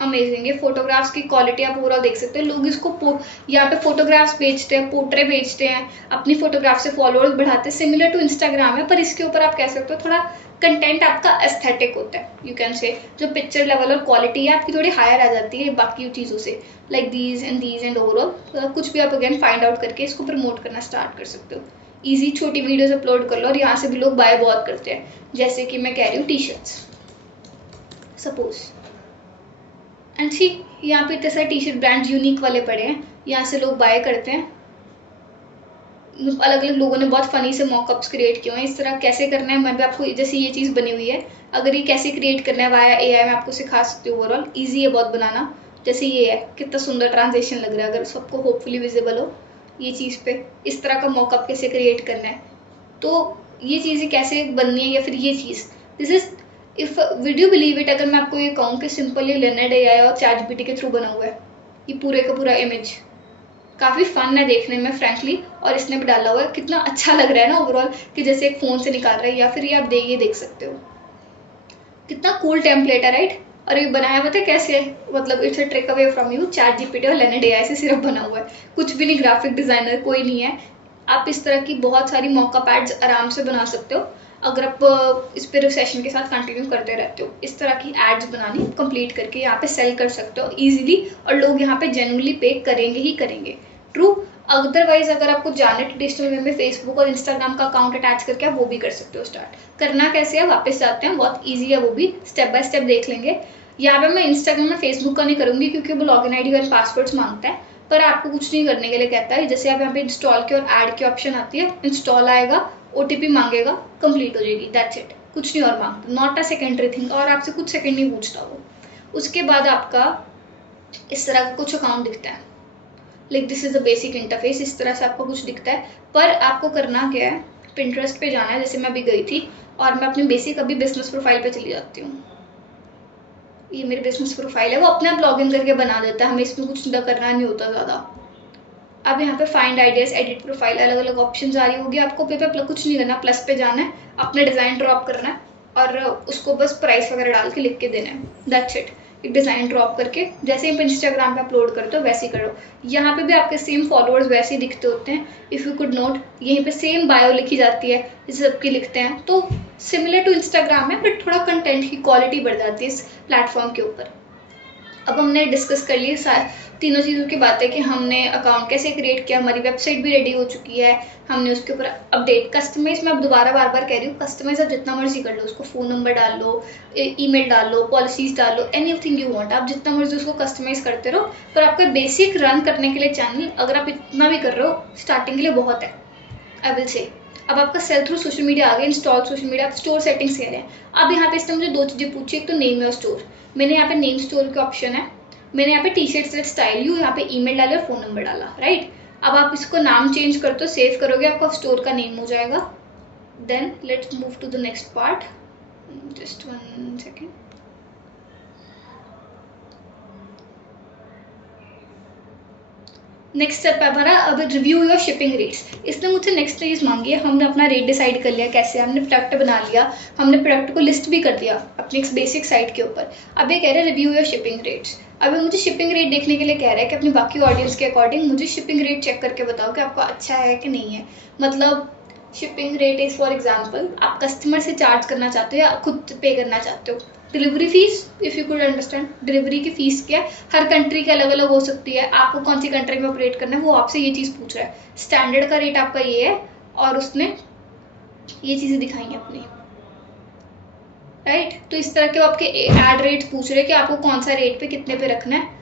amazing, ये फोटोग्राफ्स की क्वालिटी आप पूरा देख सकते हो। लोग इसको यहाँ पे फोटोग्राफ्स बेचते हैं, पोर्ट्रे बेचते हैं, अपनी फोटोग्राफ से फॉलोअर्स बढ़ाते हैं। सिमिलर टू इंस्टाग्राम है, पर इसके ऊपर आप कह सकते हो थोड़ा कंटेंट आपका एस्थेटिक होता है। यू कैन से जो पिक्चर लेवल और क्वालिटी है आपकी थोड़ी हायर आ जाती है बाकी चीज़ों से, लाइक दीज एंड ओवरऑल। कुछ भी आप अगेन फाइंड आउट करके इसको प्रमोट करना स्टार्ट कर सकते हो। ईजी छोटी वीडियोज अपलोड कर लो और यहाँ से भी लोग बाय बहुत करते हैं। जैसे कि मैं कह रही हूँ टी शर्ट्स सपोज, एंड सी यहाँ पे इतने सारे टी शर्ट ब्रांड यूनिक वाले पड़े हैं, यहाँ से लोग बाय करते हैं। अलग अलग लोगों ने बहुत फ़नी से मॉकअप्स क्रिएट किए हैं। इस तरह कैसे करना है मैं भी आपको, जैसे ये चीज़ बनी हुई है, अगर ये कैसे क्रिएट करना है वाया एआई मैं आपको सिखा सकती हूँ। ओवरऑल ईजी है बहुत बनाना। जैसे ये है, कितना सुंदर ट्रांजेक्शन लग रहा है, अगर सबको होपफुली विजिबल हो ये चीज़ पे। इस तरह का मॉकअप कैसे क्रिएट करना है, तो ये चीज़ें कैसे बननी है, या फिर ये चीज़ this is if video believe it, अगर मैं आपको ये कहूँ कि सिंपल ये लेनेड एआई और चैटजीपीटी के थ्रू बना हुआ है ये पूरे का पूरा इमेज। काफ़ी फन है देखने में फ्रैंकली, और इसने भी डाला हुआ है, कितना अच्छा लग रहा है ना ओवरऑल, कि जैसे एक फ़ोन से निकाल रहा है। या फिर ये आप ये देख सकते हो, कितना कूल टेम्पलेट है राइट। और ये बनाया पता है कैसे है, मतलब it's a trick away from you, ChatGPT और लेनेड एआई से सिर्फ बना हुआ है, कुछ भी नहीं, ग्राफिक डिज़ाइनर कोई नहीं है। आप इस तरह की बहुत सारी मॉकअप एड्स आराम से बना सकते हो अगर आप इस पर सेशन के साथ कंटिन्यू करते रहते हो। इस तरह की एड्स बनानी कंप्लीट करके यहाँ पे सेल कर सकते हो इजीली, और लोग यहाँ पे जेन्युइनली पे करेंगे ही करेंगे। ट्रू। अदरवाइज अगर आपको जाने ट्रेडिशनल वे में फेसबुक और इंस्टाग्राम का अकाउंट अटैच करके आप वो भी कर सकते हो। स्टार्ट करना कैसे है वापस जाते हैं, बहुत ईजी है, वो भी स्टेप बाय स्टेप देख लेंगे। यहाँ पे मैं इंस्टाग्राम में फेसबुक का नहीं करूँगी क्योंकि वो लॉगिन आईडी और पासवर्ड्स मांगता है, पर आपको कुछ नहीं करने के लिए कहता है। जैसे आप यहाँ पे इंस्टॉल के और ऐड के ऑप्शन आती है, इंस्टॉल आएगा, ओटीपी मांगेगा, कंप्लीट हो जाएगी, दैट्स इट, कुछ नहीं और मांगता, नॉट अ सेकेंडरी थिंग, और आपसे कुछ सेकंड नहीं पूछता वो। उसके बाद आपका इस तरह का कुछ अकाउंट दिखता है, like this is the basic interface, इस तरह से आपको कुछ दिखता है। पर आपको करना क्या है, पिंटरेस्ट पे जाना है, जैसे मैं अभी गई थी और मैं अपनी बेसिक अभी बिजनेस प्रोफाइल पे चली जाती हूँ। ये मेरी बिजनेस प्रोफाइल है, वो अपने आप लॉगिन करके बना देता है, हमें इसमें कुछ करना नहीं होता ज़्यादा। अब यहाँ पे फाइंड आइडियाज, एडिट प्रोफाइल, अलग अलग ऑप्शन आ रही होगी आपको। पे कुछ नहीं करना, प्लस पे जाना है, अपना डिज़ाइन ड्रॉप करना है और उसको बस प्राइस वगैरह डाल के लिख के देना है, दैट्स इट। एक डिज़ाइन ड्रॉप करके जैसे ही इंस्टाग्राम पे अपलोड करते हो वैसे ही करो। यहाँ पे भी आपके सेम फॉलोअर्स वैसे ही दिखते होते हैं। इफ़ यू कुड नोट, यहीं पे सेम बायो लिखी जाती है, जैसे सबकी लिखते हैं, तो सिमिलर टू इंस्टाग्राम है, बट थोड़ा कंटेंट की क्वालिटी बढ़ जाती है इस प्लेटफॉर्म के ऊपर। अब हमने डिस्कस कर ली तीनों चीज़ों की बातें कि हमने अकाउंट कैसे क्रिएट किया, हमारी वेबसाइट भी रेडी हो चुकी है, हमने उसके ऊपर अपडेट कस्टमाइज, मैं अब दोबारा बार बार कह रही हूँ, कस्टमाइज आप जितना मर्जी कर लो, उसको फ़ोन नंबर डाल लो, ईमेल डाल लो, पॉलिसीज डाल लो, एनीथिंग यू वांट, आप जितना मर्जी उसको कस्टमाइज करते रहो। पर आपका बेसिक रन करने के लिए चैनल अगर आप इतना भी कर रहे हो स्टार्टिंग के लिए बहुत है, आई विल से। अब आपका सेल थ्रू सोशल मीडिया आ गया, इंस्टॉल सोशल मीडिया, आप स्टोर सेटिंग्स कह रहे हैं। अब यहाँ पे इसने मुझे दो चीज़ें पूछी, एक तो नेम है स्टोर, मैंने यहाँ पे नेम स्टोर का ऑप्शन है, मैंने यहाँ पे T shirt set style you, यहाँ पे ईमेल डाला और फ़ोन नंबर डाला, राइट। अब आप इसको नाम चेंज करते हो, सेव करोगे, आपका स्टोर का नेम हो जाएगा। Then let's move to the next part, just 1 second. Next step है हमारा अब रिव्यू योर शिपिंग रेट्स। इसने मुझसे नेक्स्ट चीज़ मांगी है, हमने अपना रेट डिसाइड कर लिया कैसे, हमने प्रोडक्ट बना लिया, हमने प्रोडक्ट को लिस्ट भी कर दिया अपनी एक बेसिक साइट के ऊपर। अब ये कह रहे हैं रिव्यू योर शिपिंग रेट्स। अभी मुझे शिपिंग रेट देखने के लिए कह रहा है कि अपनी बाकी ऑडियंस के अकॉर्डिंग मुझे शिपिंग रेट चेक करके बताओ कि आपको अच्छा है कि नहीं है। मतलब shipping rate is for example, आप कस्टमर से चार्ज करना चाहते हो या खुद पे करना चाहते हो। Delivery fees, if you could understand, delivery की फ़ीस क्या है, हर कंट्री के अलग अलग हो सकती है, आपको कौन सी कंट्री में ऑपरेट करना है वो आपसे ये चीज़ पूछ रहा है। स्टैंडर्ड का रेट आपका ये है, और उसने ये चीज़ें दिखाई हैं अपनी, राइट। तो इस तरह के वो आपके एड रेट्स पूछ रहे हैं कि आपको कौन सा रेट पे कितने पे रखना है।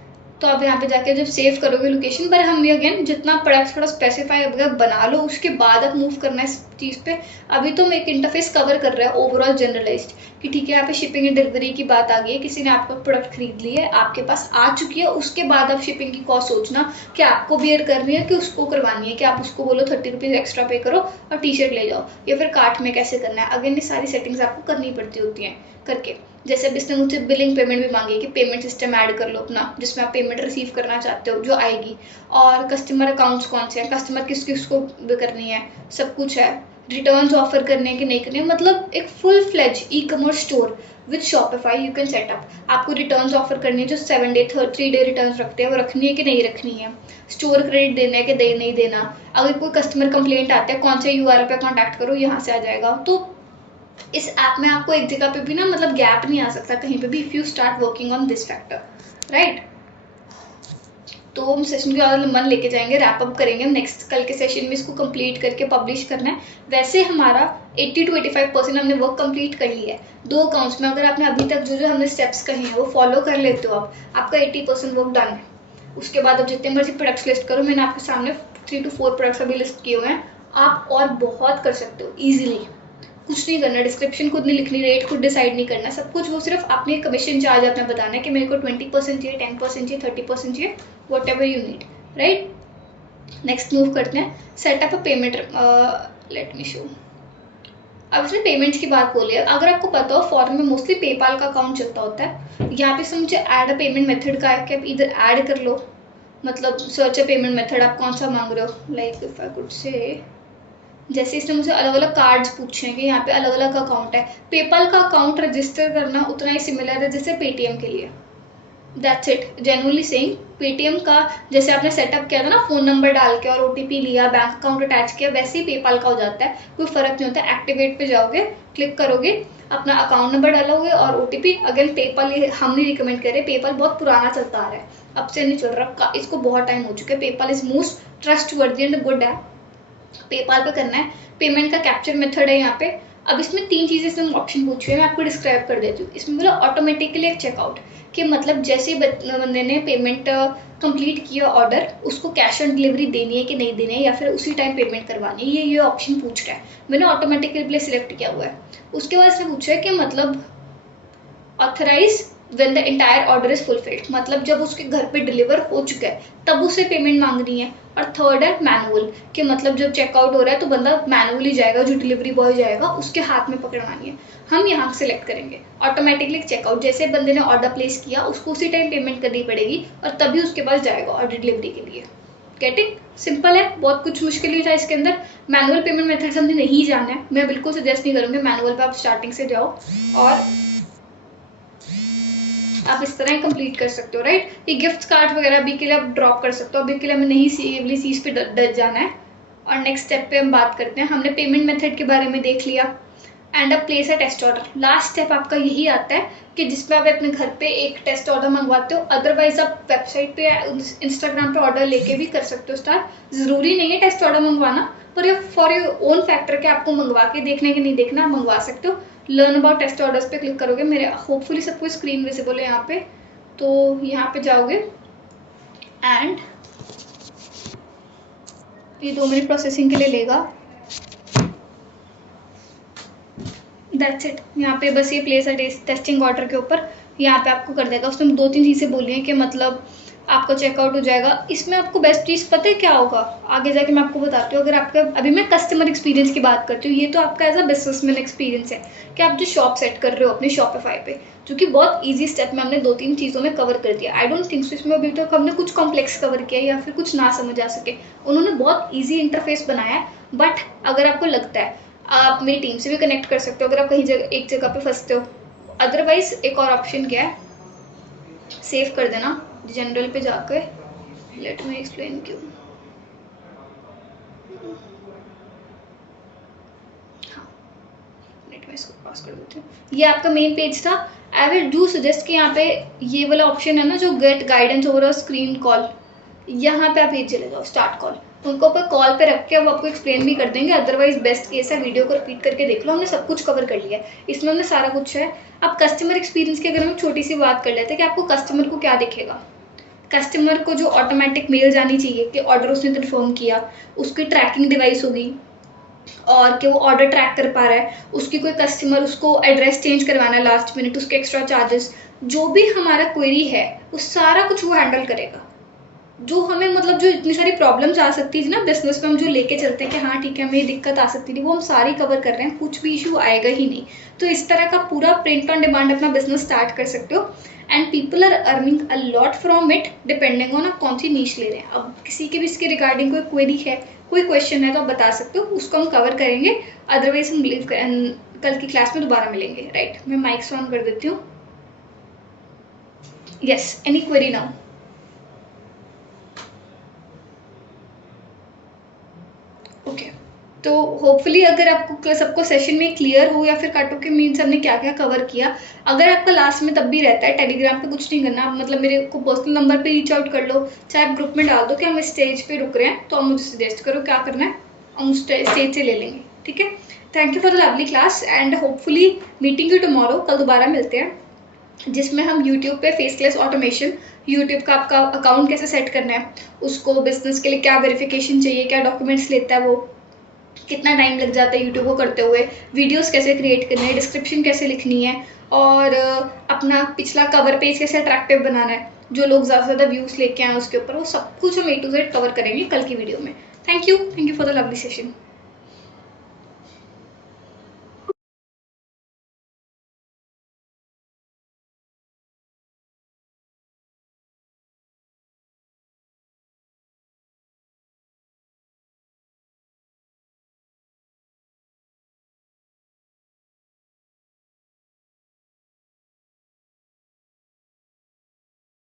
तो आप यहाँ पे जाके जब सेव करोगे लोकेशन पर, हम ये अगेन जितना प्रोडक्ट थोड़ा स्पेसिफाई अगर बना लो उसके बाद आप मूव करना है इस चीज़ पे। अभी तो मैं एक इंटरफेस कवर कर रहा है ओवरऑल जनरलाइज्ड कि ठीक है यहाँ पे शिपिंग एंड डिलीवरी की बात आ गई है, किसी ने आपका प्रोडक्ट खरीद ली है, आपके पास आ चुकी है, उसके बाद आप शिपिंग की कॉस्ट सोचना कि आपको बियर करनी है कि उसको करवानी है, कि आप उसको बोलो 30 रुपीज़ एक्स्ट्रा पे करो और टी शर्ट ले जाओ, या फिर कार्ट में कैसे करना है। अगेन ये सारी सेटिंग्स आपको करनी पड़ती होती हैं करके। जैसे अब इसने मुझसे बिलिंग पेमेंट भी मांगी है कि पेमेंट सिस्टम ऐड कर लो अपना, जिसमें आप पेमेंट रिसीव करना चाहते हो जो आएगी, और कस्टमर अकाउंट्स कौन से हैं, कस्टमर किस किस को करनी है, सब कुछ है। रिटर्न्स ऑफर करने हैं कि नहीं करने, मतलब एक full fledged e commerce store with Shopify you can set up. आपको रिटर्न्स ऑफर करनी है जो 7 डे 3 डे रिटर्न्स रखते हैं, वो रखनी है कि नहीं रखनी है, स्टोर क्रेडिट देना है कि नहीं देना, अगर कोई कस्टमर कंप्लेंट आता है कौन से URL पे कॉन्टैक्ट करो, यहाँ से आ जाएगा। तो इस ऐप में आपको एक जगह पे भी ना मतलब गैप नहीं आ सकता कहीं पे भी, if you start working on this factor, right. तो हम सेशन के और मन लेके जाएंगे, रैप अप करेंगे नेक्स्ट कल के सेशन में, इसको कंप्लीट करके पब्लिश करना है। वैसे हमारा 80 to 85% हमने वर्क कंप्लीट कर लिया है 2 अकाउंट्स में। अगर आपने अभी तक जो हमने स्टेप्स कहे हैं वो फॉलो कर लेते हो आपका 80% वर्क डन है। उसके बाद अब जितने मर्जी प्रोडक्ट्स लिस्ट करो, मैंने आपके सामने 3 to 4 प्रोडक्ट्स अभी लिस्ट किए हुए हैं, आप और बहुत कर सकते हो ईजिली। कुछ नहीं करना, डिस्क्रिप्शन खुद नहीं लिखनी, रेट खुद डिसाइड नहीं करना, सब कुछ वो सिर्फ अपने कमीशन चार्ज अपना बताना है कि मेरे को 20% चाहिए, 10% चाहिए, 30% चाहिए, what ever you need, right. Next move करते हैं, सेटअप अ पेमेंट, लेट मी शो। अब इसमें पेमेंट्स की बात बोली है, अगर आपको पता हो फॉरन में मोस्टली पेपाल का अकाउंट चलता होता है। यहाँ पे से मुझे ऐड अ पेमेंट मेथड का है कि आप इधर ऐड कर लो, मतलब सर्च अ पेमेंट मेथड आप कौन सा मांग रहे हो। Like if I could say, जैसे इसने मुझे अलग अलग कार्ड्स पूछे हैं कि यहाँ पे अलग अलग अकाउंट है। पेपाल का अकाउंट रजिस्टर करना उतना ही सिमिलर है जैसे पेटीएम के लिए, that's it, genuinely saying. Paytm का जैसे आपने सेटअप किया था ना फोन नंबर डाल के और ओटीपी लिया, बैंक अकाउंट अटैच किया, वैसे ही पेपाल का हो जाता है, कोई फर्क नहीं होता। एक्टिवेट पे जाओगे, क्लिक करोगे, अपना अकाउंट नंबर डालोगे और ओटीपी। अगेन पेपाल ये हम नहीं रिकमेंड कर रहे, पेपाल बहुत पुराना चलता आ रहा है, अब से नहीं चल रहा, इसको बहुत टाइम हो चुका है। पेपाल इज मोस्ट ट्रस्ट वर्दी एंड गुड है, पेपाल पे करना है। पेमेंट का कैप्चर मेथड है यहाँ पे। अब इसमें 3 चीज़ें इसमें ऑप्शन पूछे हैं, मैं आपको डिस्क्राइब कर देती हूँ। इसमें बोला ऑटोमेटिकली एक चेकआउट, कि मतलब जैसे ही बंदे ने पेमेंट कंप्लीट किया ऑर्डर, उसको कैश ऑन डिलीवरी देनी है कि नहीं देनी है, या फिर उसी टाइम पेमेंट करवानी है, ये ऑप्शन पूछ रहा है। मैंने ऑटोमेटिकली सिलेक्ट किया हुआ है। उसके बाद इसने पूछा है कि मतलब authorise when the entire order is fulfilled, मतलब जब उसके घर पे डिलीवर हो चुका है तब उसे पेमेंट मांगनी है। और थर्ड है मैनुअल, कि मतलब जब चेकआउट हो रहा है तो बंदा मैनुअली जाएगा, जो डिलीवरी बॉय जाएगा उसके हाथ में पकड़वानी है। हम यहाँ सेलेक्ट करेंगे ऑटोमेटिकली चेकआउट, जैसे बंदे ने ऑर्डर प्लेस किया उसको उसी टाइम पेमेंट करनी पड़ेगी और तभी उसके पास जाएगा ऑर्डर डिलीवरी के लिए। गेटिंग? सिंपल है, बहुत कुछ मुश्किल नहीं था इसके अंदर। मैनुअल पेमेंट मेथड हमने नहीं जाना है, मैं बिल्कुल सजेस्ट नहीं करूँगी मैनुअल पे आप स्टार्टिंग से जाओ और आप इस तरह ही कंप्लीट कर सकते हो, राइट। ये गिफ्ट कार्ड वगैरह अभी के लिए आप ड्रॉप कर सकते हो, अभी के लिए हमें नहीं वाली चीज़ पे डर जाना है। और नेक्स्ट स्टेप पे हम बात करते हैं। हमने पेमेंट मेथड के बारे में देख लिया। And a place a test order, last step आपका यही आता है कि जिसमें आप अपने घर पे एक टेस्ट ऑर्डर मंगवाते हो। अदरवाइज आप वेबसाइट पे इंस्टाग्राम पे ऑर्डर लेके भी कर सकते हो स्टार्ट। ज़रूरी नहीं है टेस्ट ऑर्डर मंगवाना, पर फॉर योर ओन फैक्टर के आपको मंगवा के देखने के नहीं देखना, मंगवा सकते हो। लर्न अबाउट टेस्ट ऑर्डर्स पे क्लिक करोगे, मेरे होपफुली सबको स्क्रीन विजिबल है यहाँ पे, तो यहाँ पे जाओगे एंड ये 2 मिनट प्रोसेसिंग के लिए लेगा। दैट्स इट, यहाँ पे बस ये प्लेस है टेस्टिंग ऑर्डर के ऊपर, यहाँ पे आपको कर देगा। उसने 2-3 चीज़ें बोली हैं कि मतलब आपका चेकआउट हो जाएगा। इसमें आपको बेस्ट चीज़ पता है क्या होगा, आगे जाके मैं आपको बताती हूँ। अगर आपका, अभी मैं कस्टमर एक्सपीरियंस की बात करती हूँ, ये तो आपका एज अ बिजनेसमैन एक्सपीरियंस है कि आप जो शॉप सेट कर रहे हो अपने शॉपिफाई पे, जो कि बहुत ईजी स्टेप में हमने 2-3 चीज़ों में कवर कर दिया। आई डोंट थिंक सो इसमें अभी तक हमने कुछ कॉम्प्लेक्स कवर किया या फिर कुछ ना समझ आ सके। उन्होंने बहुत ईजी इंटरफेस बनाया है। बट अगर आपको लगता है, आप मेरी टीम से भी कनेक्ट कर सकते हो अगर आप कहीं एक जगह पे फंसते हो। अदरवाइज एक और ऑप्शन क्या है, सेव कर देना जनरल पे जाकर। लेट मी एक्सप्लेन क्यों। हाँ, नेट में इसको पास कर देती हूँ। ये आपका मेन पेज था। आई विल डू सजेस्ट कि यहाँ पे ये वाला ऑप्शन है ना, जो get guidance over screen call, यहाँ पे आप ये चले जाओ स्टार्ट कॉल। उनको ऊपर कॉल पे रख के वो आपको एक्सप्लेन भी कर देंगे। अदरवाइज बेस्ट केस है वीडियो को रिपीट करके देख लो, हमने सब कुछ कवर कर लिया है इसमें, हमने सारा कुछ है। अब कस्टमर एक्सपीरियंस की अगर हम छोटी सी बात कर लेते हैं कि आपको कस्टमर को क्या दिखेगा। कस्टमर को जो ऑटोमेटिक मेल जानी चाहिए कि ऑर्डर उसने कन्फर्म किया, उसकी ट्रैकिंग डिवाइस होगी और कि वो ऑर्डर ट्रैक कर पा रहा है। उसकी कोई कस्टमर उसको एड्रेस चेंज करवाना है लास्ट मिनट, उसके एक्स्ट्रा चार्जेस, जो भी हमारा क्वेरी है वो सारा कुछ वो हैंडल करेगा। जो हमें मतलब जो इतनी सारी प्रॉब्लम्स आ सकती थी ना बिजनेस में, हम जो लेके चलते हैं कि हाँ ठीक है हमें ये दिक्कत आ सकती थी, वो हम सारी कवर कर रहे हैं, कुछ भी इशू आएगा ही नहीं। तो इस तरह का पूरा प्रिंट ऑन डिमांड अपना बिजनेस स्टार्ट कर सकते हो। And people are earning a lot from it, depending on आप कौन सी नीश ले रहे हैं। अब किसी के भी इसके रिगार्डिंग कोई क्वेरी है, कोई क्वेश्चन है तो आप बता सकते हो, उसको हम कवर करेंगे। अदरवाइज हम बिलीव कल की क्लास में दोबारा मिलेंगे, राइट। मैं माइक्स ऑन कर देती हूँ। Yes, any query now? Okay, तो होपफुली अगर आपको सबको सेशन में क्लियर हो या फिर काटो के मीन्स हमने क्या क्या कवर किया। अगर आपका लास्ट में तब भी रहता है, टेलीग्राम पे कुछ नहीं करना, मतलब मेरे को पर्सनल नंबर पे रीच आउट कर लो, चाहे आप ग्रुप में डाल दो कि हम इस स्टेज पे रुक रहे हैं, तो आप मुझे सजेस्ट करो क्या करना है, हम उस स्टेज से ले लेंगे, ठीक है। Thank you for the lovely class and hopefully meeting you tomorrow, कल दोबारा मिलते हैं, जिसमें हम यूट्यूब पे फेसलेस ऑटोमेशन, यूट्यूब का आपका अकाउंट कैसे सेट करना है, उसको बिजनेस के लिए क्या वेरिफिकेशन चाहिए, क्या डॉक्यूमेंट्स लेता है वो, कितना टाइम लग जाता है यूट्यूब को करते हुए, वीडियोस कैसे क्रिएट करने हैं, डिस्क्रिप्शन कैसे लिखनी है, और अपना पिछला कवर पेज कैसे अट्रैक्टिव बनाना है, जो लोग ज़्यादा से ज़्यादा व्यूज़ लेके आए उसके ऊपर, वो सब कुछ हम A to Z कवर करेंगे कल की वीडियो में। Thank you for the lovely session.